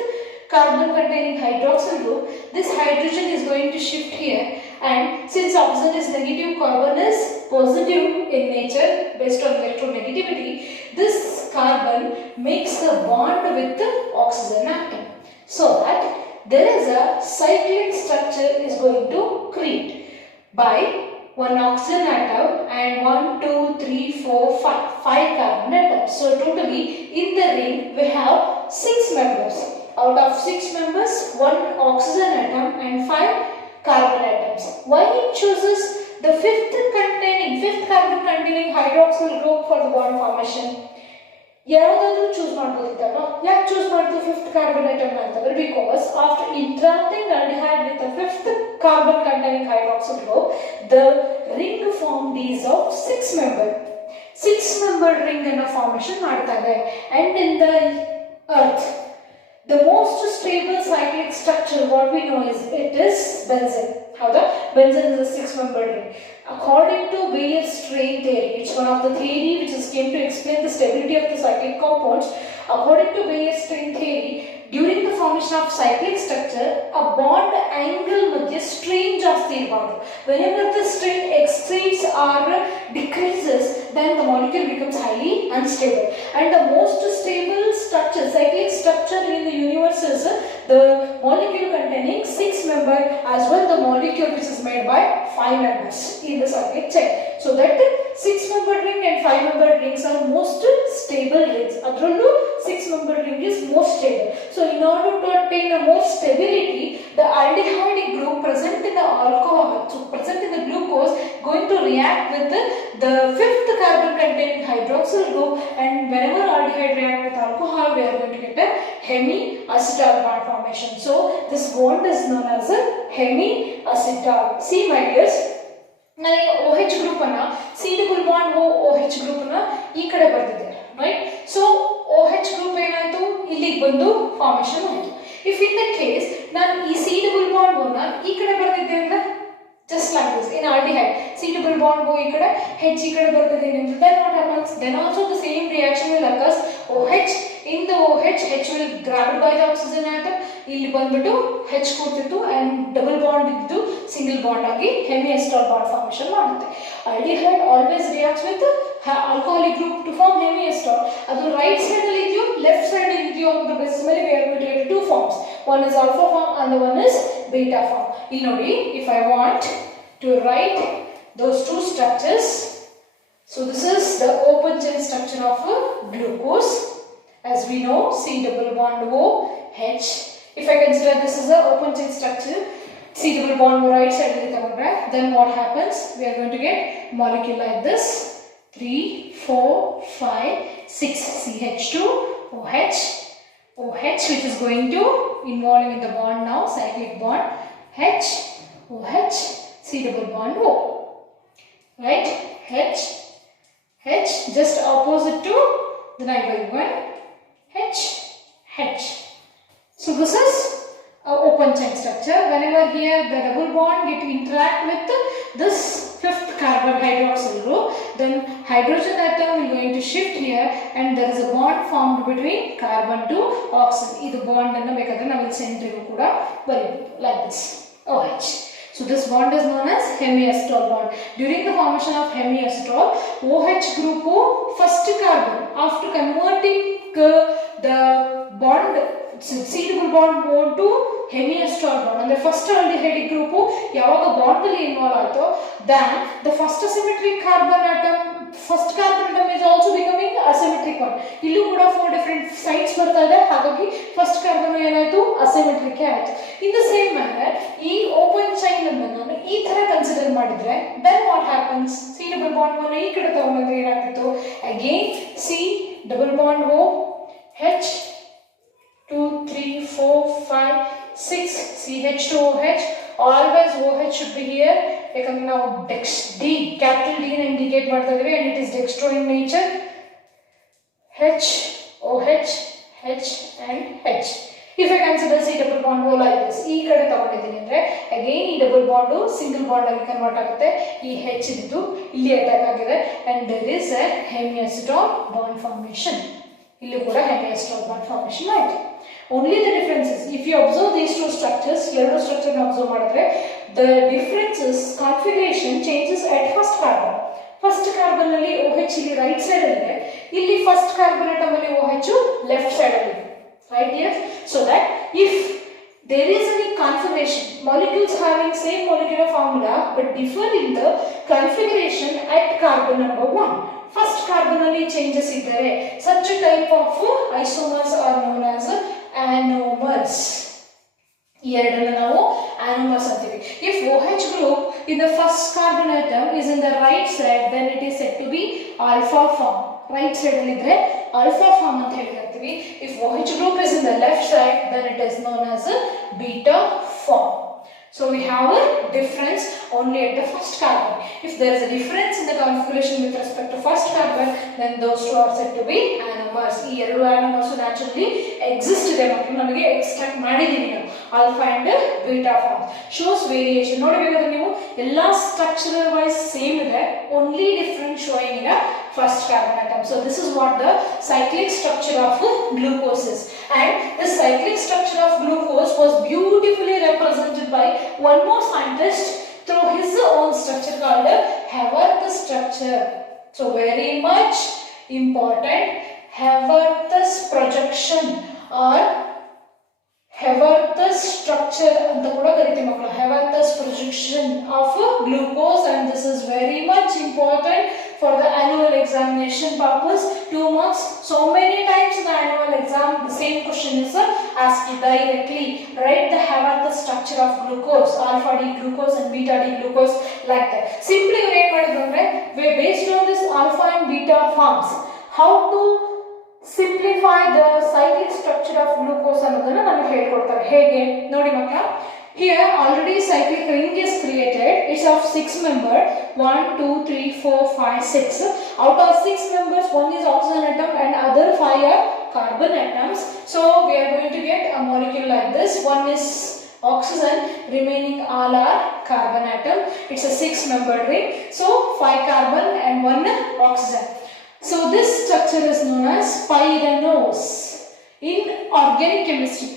carbon containing hydroxyl group. This hydrogen is going to shift here, and since oxygen is negative, carbon is positive in nature based on electronegativity, this carbon makes a bond with the oxygen atom, so that there is a cyclic structure is going to create by one oxygen atom and 1 2 3 4 5 carbon atoms. So totally in the ring we have 6 members. Out of 6 members, 1 oxygen atom and 5 carbon atoms. Why it chooses the fifth carbon containing hydroxyl group for the bond formation? ಯಾವ್ದಾದ್ರೂ ಚೂಸ್ ಮಾಡ್ಬೋದಿತ್ತಲ್ಲ, ಯಾಕೆ ಚೂಸ್ ಮಾಡಿದ್ರು fifth carbon atom ಅಂತಂದ್ರೆ, because after interacting aldehyde with the fifth carbon containing hydroxyl group, the ring formed is of 6 member ring ಅನ್ನು ಫಾರ್ಮೇಶನ್ ಮಾಡ್ತಾ ಇದೆ. And in the earth, the most stable cyclic structure what we know is it is benzene. Howda? Benzene is a 6-membered ring. According to Bayer's strain theory, it's one of the theory which is came to explain the stability of the cyclic compounds. According to Bayer's strain theory, during the formation of cyclic structure, a bond angle madhya strain ಜಾಸ್ತಿ ಇರಬಾರ್ದು. Whenever the strain exceeds or decreases, then the molecule becomes highly unstable. And the most stable structure, cyclic structure in the universe is the molecule containing 6 members, as well the molecule which is made by 5 members in the cyclic chain. So that 6-membered ring and 5-membered rings are most stable rings. Adrollu 6-membered ring is most stable. So in order to attain a more stability, the aldehyde group present in the alcohol, so present in the glucose, going to react with the 5th carbon containing hydroxyl group, and whenever aldehyde react with alcohol, we are going to get a hemiacetal bond formation. So this bond is known as a hemiacetal. See my dears, ನಾನು OH group ಅನ್ನು C double bond OH group ಅನ್ನು ಈ ಕಡೆ ಬರ್ತಿದೆ, right? So OH group ಏನಾಯ್ತು, ಇಲ್ಲಿಗೆ ಬಂದು ಫಾರ್ಮೇಷನ್ ಆಯಿತು. If in the case ನಾನು ಈ C double bond ಅನ್ನು ಈ ಕಡೆ ಬರ್ತಿದ್ದೆ ಅಂದ್ರೆ just like this in aldehyde, C double bond ಈ ಕಡೆ H ಈ ಕಡೆ ಬರ್ತಿದೆ ಅಂದ್ರೆ then what happens? Then also the same reaction will occur. OH in the OH, H will grab it by the oxygen atom, ಇಲ್ಲಿ ಬಂದ್ಬಿಟ್ಟು H ಕೂರ್ತಿತ್ತು and double bond ಇದ್ದು single bond ಆಗಿ hemiacetal bond formation ಮಾಡುತ್ತೆ. Aldehyde always reacts with alcoholic group to form hemiacetal. ಅದು right side ಅಲ್ಲಿ ಇದೆಯೋ left side ಅಲ್ಲಿ ಇದೆಯೋ ಅನ್ನೋದ್ರ basis ಮೇಲೆ we are going to get two forms. One is alpha form and the one is beta form. ಇಲ್ಲಿ ನೋಡಿ, if I want to write those two structures, so this is the open chain structure of glucose. As we know, C double bond O H. If I consider this is the open chain structure, C double bond right side is the then what happens? We are going to get molecule like this: 3, 4, 5, 6 CH2 OH, OH, which is going to involve in the bond now, cyclic bond H, OH, C double bond O, right? H, H, just opposite to the neighboring one. H, H. So this is a open chain structure. Whenever here the double bond get to interact with this 5th carbon hydroxyl group, then hydrogen atom will going to shift here and there is a bond formed between carbon to oxygen. This bond anna bekadre navu center kuda baribodu like this, OH. So this bond is known as hemiacetal bond. During the formation of hemiacetal, OH group first carbon after converting the bond C double bond to hemiacetal bond and the first aldehyde group yavaga bond alli involve aayto, then the first asymmetric carbon atom is also becoming asymmetric one. Illu kuda 4 different sites barta ide, hagagi first carbon enaytu asymmetric aaytu. In the same manner ee open chain annu nanu ee thara consider madidre, then what happens? C double bond one ee kade tagondre enagittu, again C double bond O H, 2, 3, 4, 5, 6 CH2OH. Always OH should be here. Because now D, capital D and indicate and it is dextro in nature. H, OH, H and H. If I consider C double bond O like this, E kade tagondidini andre again E double bond single bond agi convert agutte, E H iddu illi attack agide and there is a hemiacetal bond formation. Illi kuda hemiacetal bond formation aaytu. Only the differences, if you observe these two structures, ಎರಡು structure observe ಮಾಡಿದ್ರೆ the differences configuration changes at first carbon. First carbon ಅಲ್ಲಿ OH ಇಲ್ಲಿ right side ಅಲ್ಲಿ ಇದೆ, ಇಲ್ಲಿ first carbon atom ಅಲ್ಲಿ OH left side ಅಲ್ಲಿ ಇದೆ, right? Yes, so that if there is any configuration, molecules having same molecular formula but differ in the configuration at carbon number 1. First carbon ಅಲ್ಲಿ changes ಇದ್ದರೆ such a type of isomers are known as anomers. ಎರಡನ್ನ ನಾವು anomers ಅಂತೀವಿ. If OH group in the first carbon atom is in the right side, then it is said to be alpha form. Right side ಅಲ್ಲಿ ಇದ್ರೆ alpha form ಅಂತ ಹೇಳ್ತೀವಿ. If OH group is in the left side, then it is known as a beta form. So we have a difference only at the first carbon. If there is a difference in the configuration with respect to first carbon, then those two are said to be anomers. Ee eradu anomers naturally exist ide makku namage extract madidini ನಾವು alpha and beta form. Shows variation. ನೋಡಬೇಕಾದ್ರೆ ನೀವು ಎಲ್ಲಾ structural wise same ಇದೆ, only different showing in a first carbon atom. So this is what the cyclic structure of glucose is, and the cyclic structure of glucose was beautifully represented by one more scientist through his own structure called Haworth structure. So very much important, Haworth's projection or Haworth's structure anta kuda kariti makla, Haworth's projection of glucose, and this is very much important for the annual examination purpose, 2 marks. So many times in the annual exam the same question is asked directly. Write the Haworth structure of glucose, alpha D glucose and beta D glucose, like that. Simply we based on this alpha and beta forms, how to simplify the cyclic structure of glucose ಅನ್ನೋದನ್ನ ನಮಗೆ ಹೇಳಿಕೊಡ್ತಾರೆ. ಹೇಗೆ ನೋಡಿ ಮಕ್ಕಳ, here already cyclic ring is created. It's of 6 member, 1 2 3 4 5 6. Out of 6 members, one is oxygen atom and other 5 are carbon atoms. So we are going to get a molecule like this. One is oxygen, remaining all are carbon atom. It's a 6 membered ring, so 5 carbon and 1 oxygen. So this structure is known as pyranose. In organic chemistry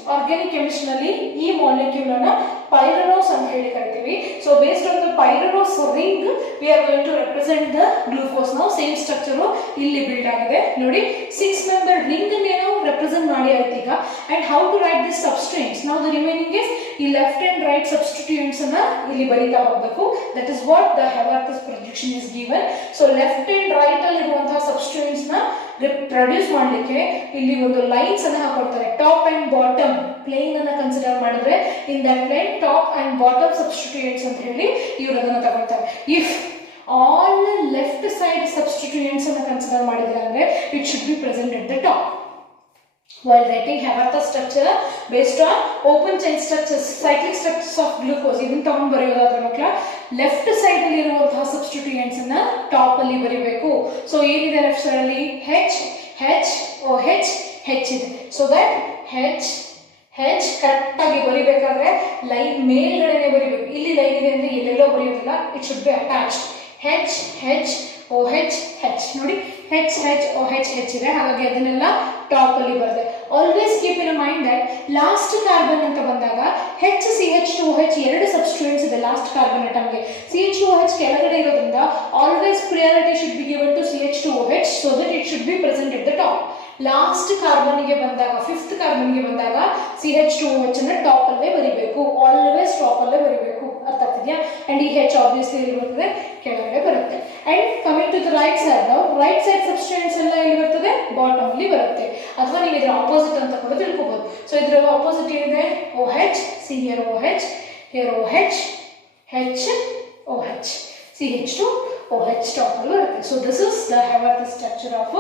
ನಲ್ಲಿ ಈ molecule ಅನ್ನು pyranose ಅಂತ ಹೇಳಿ ಕರಿತೀವಿ. So based on the pyranose ring we are going to represent the glucose. Now same structure ಇಲ್ಲಿ build ಆಗಿದೆ ನೋಡಿ. 6 member ring ಅನ್ನು represent ಮಾಡಿ ಆಯ್ತು ಈಗ. And how to write this substituents? Now the remaining is ಈ left and right substituents ಅನ್ನು ಇಲ್ಲಿ ಬರಿತಾ ಹೋಗಬೇಕು. That is what the Haworth projection is given. So left and right ಅಲ್ಲಿ ಇರುವಂತಹ substituents ನ ಪ್ರೊಡ್ಯೂಸ್ ಮಾಡಲಿಕ್ಕೆ ಇಲ್ಲಿ ಒಂದು ಲೈನ್ಸ್ ಅನ್ನು ಹಾಕೊಳ್ತಾರೆ. ಟಾಪ್ ಅಂಡ್ ಬಾಟಮ್ ಪ್ಲೇನ್ ಅನ್ನು ಕನ್ಸಿಡರ್ ಮಾಡಿದ್ರೆ in that plane top and bottom substituents ಅಂತ ಹೇಳಿ ಇವರು ಅದನ್ನು ತಗೊಳ್ತಾರೆ. If all left side substituents ಅನ್ನು ಕನ್ಸಿಡರ್ ಮಾಡಿದ್ರೆ ಅಂದ್ರೆ it should be present at the top. While writing Haworth structure based on open chain structures, cyclic structures of glucose, ಇದನ್ನ ತಗೊಂಡು ಬರೆಯೋದಾದ್ರೆ ಮಕ್ಕಳ ಲೆಫ್ಟ್ ಸೈಡ್ ಅಲ್ಲಿ ಇರುವಂತಹ ಸಬ್ಸ್ಟಿಟ್ಯೂಯೆಂಟ್ಸ್ ಅನ್ನ ಟಾಪ್ ಅಲ್ಲಿ ಬರೀಬೇಕು. ಸೊ ಏನಿದೆ ಲೆಫ್ಟ್ ಸೈಡ್ ಅಲ್ಲಿ H H OH H ಇದೆ. ಸೊ ದಟ್ H ಕರೆಕ್ಟ್ ಆಗಿ ಬರಿಬೇಕಾದ್ರೆ ಲೈನ್ ಮೇಲ್ಗಡೆನೆ ಬರಿಬೇಕು. ಇಲ್ಲಿ ಲೈನ್ ಇದೆ ಅಂದ್ರೆ ಎಲ್ಲೆಲ್ಲೋ ಬರೆಯೋದಿಲ್ಲ, it should be attached. H OH H ನೋಡಿ, OH ಇದೆ, ಹಾಗಾಗಿ ಅದನ್ನೆಲ್ಲ ಟಾಪ್ ಅಲ್ಲಿ ಬರುತ್ತೆ. Always keep in mind that last carbon ಅಂತ ಬಂದಾಗ HCH2OH ಎರಡು ಸಬ್ಸ್ಟಿಟ್ಯೂಯೆಂಟ್ಸ್ ಇದೆ ಲಾಸ್ಟ್ ಕಾರ್ಬನ್ ಅಟಮ್ಗೆ. CH2OH ಕೆಳಗಡೆ ಇರೋದ್ರಿಂದ always priority should be given to CH2OH so that it should be present at the top. Last ಕಾರ್ಬನ್ಗೆ ಬಂದಾಗ, ಫಿಫ್ತ್ ಕಾರ್ಬನ್ಗೆ ಬಂದಾಗ CH2OH ಅನ್ನ ಟಾಪ್ ಅಲ್ಲೇ ಬರಿಬೇಕು. ಆಲ್ವೇಸ್ ಟಾಪ್ ಅಲ್ಲೇ ಬರಿಬೇಕು. ಅರ್ಥ ಆಗ್ತಿದೆಯಾ? ಅಂಡ್ ಈ H ಆಬ್ವಿಯಸ್ಲಿ ಇಲ್ಲಿ ಬರ್ತದೆ, ಕೆಳಗಡೆ ಬರುತ್ತೆ. And coming to the right side, ನಾವು ರೈಟ್ ಸೈಡ್ ಸಬ್ಸ್ಟಿಟ್ಯೂಯೆಂಟ್ಸ್ ಎಲ್ಲ ಇಲ್ಲಿ ಬರ್ತದೆ, ಬಾಟಮ್ ಅಲ್ಲಿ ಬರುತ್ತೆ. ಅಥವಾ ನೀವು ಇದರ ಆಪೋಸಿಟ್ ಅಂತ ಕೂಡ ತಿಳ್ಕೊಬಹುದು. ಸೊ ಇದರ ಆಪೋಸಿಟ್ ಏನಿದೆ OH, see here OH, here OH, H OH, CH2OH top ಅಲ್ಲಿ ಬರುತ್ತೆ. So this is the Haworth structure of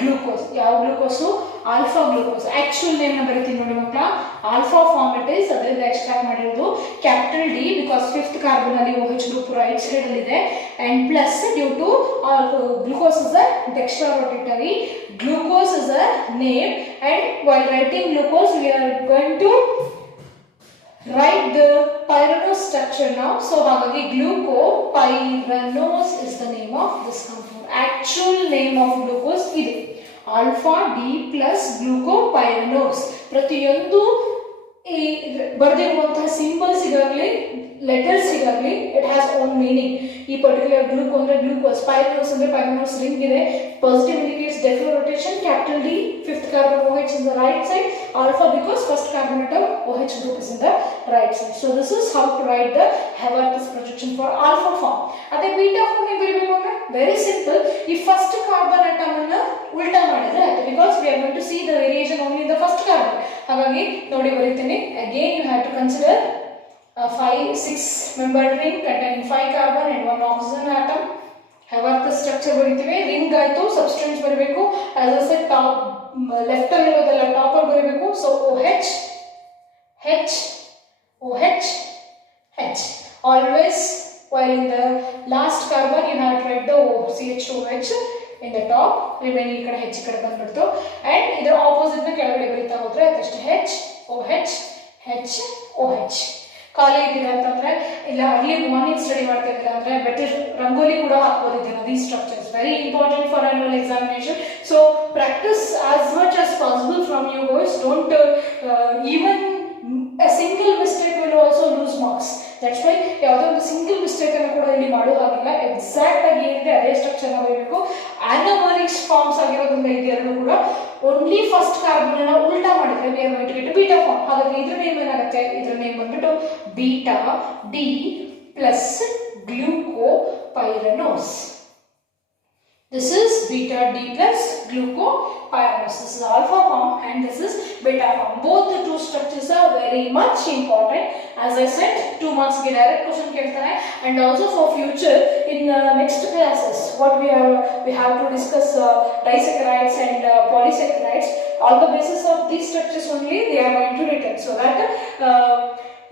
glucose. ಯಾವ glucose? Alpha glucose. Actual name ನ ಬರೀತೀನಿ ನೋಡಿ ಮಕ್ಕಳ. ಆಲ್ಫಾ ಫಾರ್ಮ್ ಇಟ್ ಇಸ್, ಅದರಿಂದ ಎಕ್ಸ್ಟ್ರಾಕ್ಟ್ ಮಾಡಿರೋದು capital D because fifth carbon ಅಲ್ಲಿ OH ಗ್ರೂಪ್ ರೈಟ್ ಸೈಡ್ ಅಲ್ಲಿ ಇದೆ, and plus due to glucose is a dextro rotatory. Glucose is a name, and while writing glucose we are going to write the pyranose structure now. So ಹಾಗಾಗಿ glucopyranose is the name of this compound. Actual name of glucose ಇದು alpha D plus glucopyranose. ಪ್ರತಿಯೊಂದು ಈ ಬರೆದಿರುವಂತಹ symbols ಇಗಾಗಲಿ letters ಇಗಾಗಲಿ it has own meaning. ಈ particular gluco ಅಂದ್ರೆ glucose, pyranose ಅಂದ್ರೆ ಪೈರನೋಸ್ ರಿಂಗ್ ಇದೆ. Positive indicates dextro rotation, capital D, fifth carbon OH in the right side, alpha because first carbon atom OH group is in the right side. So this is how to write the Haworth projection for alpha form. ಅದೇ beta form ಹೇಗೆ ಬರೀಬೇಕು ಅಂದ್ರೆ very simple. ಈ first carbon atom ಅನ್ನು ಉಲ್ಟಾ ಮಾಡಿದ್ರೆ ಆಯ್ತು, because we are going to see the variation only in the first carbon. ಹಾಗಾಗಿ ನೋಡಿ ಬರೀತೀನಿ. Again you have to consider a 6 membered ring containing 5 carbon and 1 oxygen atom. Haworth structure ಬರೀತೀವಿ. Ring ಆಯ್ತು, substituents ಬರಬೇಕು. as I said top left ಅಲ್ಲಿ ಇರೋದೆಲ್ಲ top ಅಲ್ಲಿ ಬರಬೇಕು. So OH H OH H. always while in the last carbon you have to write the CH2OH in the top, remaining ಈ ಕಡೆ H ಕಡೆ ಬಂದ್ಬಿಡ್ತು. ಅಂಡ್ ಇದರ ಆಪೋಸಿಟ್ ನ ಕೆಳಗಡೆ ಬರೀತಾ ಹೋದ್ರೆ ಅದಷ್ಟೇ H OH H OH. ಖಾಲಿ ಇದ್ದೀರಾ ಅಂತಂದ್ರೆ, ಇಲ್ಲ ಅರ್ಲಿ ಮಾರ್ನಿಂಗ್ ಸ್ಟಡಿ ಮಾಡ್ತಾ ಇದ್ದೀರಾ ಅಂದ್ರೆ ಬೆಟರ್ ರಂಗೋಲಿ ಕೂಡ ಹಾಕ್ಬೋದಿದ್ದೀರಾ. These structures very important for annual examination. So practise as much as possible from you guys. Don't even a single mistake will also lose marks. That's why ಯಾವುದೋ ಒಂದು single mistake ಅನ್ನು ಕೂಡ ಇಲ್ಲಿ ಮಾಡೋ ಹಾಗಿಲ್ಲ. ಎಕ್ಸಾಕ್ಟ್ ಆಗಿ ಏನಿದೆ ಅದೇ ಸ್ಟ್ರಕ್ಚರ್ ಬರಬೇಕು. ಆನೋಮರಿಕ್ಸ್ ಫಾರ್ಮ್ಸ್ ಆಗಿರೋದ್ರಿಂದ ಇದೆರಡು ಕೂಡ ಓನ್ಲಿ ಫಸ್ಟ್ ಕಾರ್ಬನ್ ಅನ್ನ ಉಲ್ಟಾ ಮಾಡಿದ್ರೆ we are going to get a beta form. ಹಾಗಾಗಿ ಇದ್ರ ನೇಮ್ ಏನಾಗುತ್ತೆ? ಇದ್ರ ನೇಮ್ ಬಂದ್ಬಿಟ್ಟು beta D plus glucopyranose. This is beta D plus glucopyranose. This is alpha form and this is beta form. Both the two structures are very much important. As I said, 2 marks get direct question keltare, and also for future in next classes what we have to discuss disaccharides and polysaccharides. On the basis of these structures only they are going to written, so that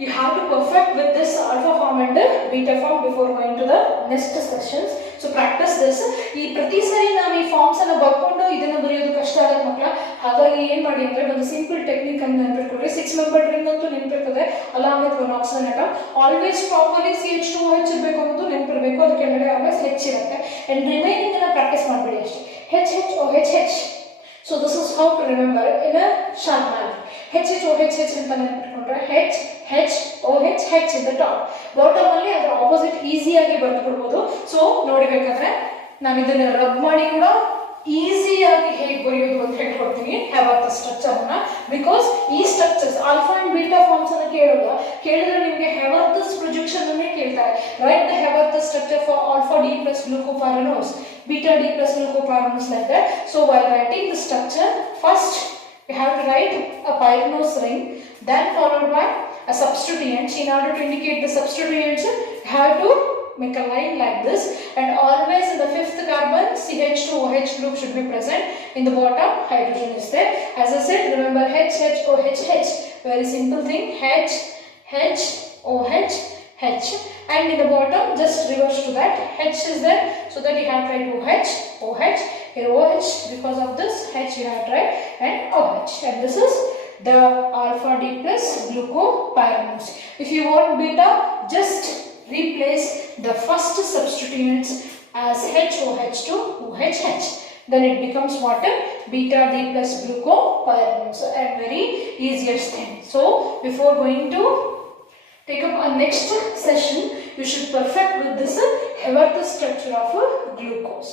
you have to perfect with this alpha form and beta form before going to the next sessions. So practice this. ಈ ಪ್ರತಿ ಸರಿ ನಾವು ಈ ಫಾರ್ಮ್ಸ್ ಅನ್ನು ಬರ್ಕೊಂಡು ಇದನ್ನ ಬರೆಯೋದು ಕಷ್ಟ ಆಗುತ್ತೆ ಮಕ್ಕಳ. ಹಾಗಾಗಿ ಏನ್ ಮಾಡಿ ಅಂದ್ರೆ ಒಂದು ಸಿಂಪಲ್ ಟೆಕ್ನಿಕ್ ಅನ್ನು ನೆನಪಿಟ್ಕೊಳ್ಳಿ. 6 ಮೆಂಬರ್ ರಿಂಗ್ ಅಂತೂ ನೆನಪಿರ್ತದೆ, along with one oxygen atom. Always properly CH2OH ಇರಬೇಕು ಅನ್ನೋದು ನೆನಪಿರಬೇಕು. ಅದರ ಕೆಳಗಡೆ always H ಇರುತ್ತೆ. And remaining ಅನ್ನ ಪ್ರಾಕ್ಟೀಸ್ ಮಾಡಬೇಡಿ ಅಷ್ಟೇ. HHOHH. So this is how to remember in a short manner. HHOHH ಅಂತ ನೆನಪಿಟ್ಕೊಂಡ್ರೆ HHOHH in the top. Bottom ಅಲ್ಲಿ ಅದರ ಆಪೋಸಿಟ್ ಈಸಿಯಾಗಿ ಬರ್ಕೊಳ್ಬಹುದು. ಸೊ ನೋಡಬೇಕಾದ್ರೆ ನಾನು ಇದನ್ನ ರಬ್ ಮಾಡಿ ಕೂಡ ಈಸಿಯಾಗಿ ಹೇಗೆ ಬರೆಯೋದು ಅಂತ ಹೇಳ್ಕೊಡ್ತೀನಿ ಹೆವಾರ್ಥ ಸ್ಟ್ರಕ್ಚರ್ ಅನ್ನ. ಬಿಕಾಸ್ ಈ structures alpha and beta forms ಅನ್ನ ಕೇಳಿದ್ರೆ ನಿಮಗೆ ಹೆವಾರ್ಥಸ್ ಪ್ರೊಜೆಕ್ಷನ್ ಅನ್ನೇ ಕೇಳ್ತಾರೆ. Write the Haworth structure for alpha D plus glucopyranose, beta D plus glucopyranose, like that. So while writing the structure, first you have to write a pyranose ring, then followed by a substituent. In order to indicate the substituents, you have to make a line like this, and always in the 5th carbon CH2OH group should be present. In the bottom hydrogen is there. As I said, remember HHOHH, very simple thing, HHOHH, and in the bottom just reverse to that, H is there, so that you have to write OH, here OH, because of this H you have to write, and OH, and this is the alpha D plus glucopyranose. If you want beta, just replace the first substituents as HOH to OHH, then it becomes what? Beta D plus glucopyranose, and very easiest thing. So before going to take up our next session, you should perfect with this Hevarth structure of glucose.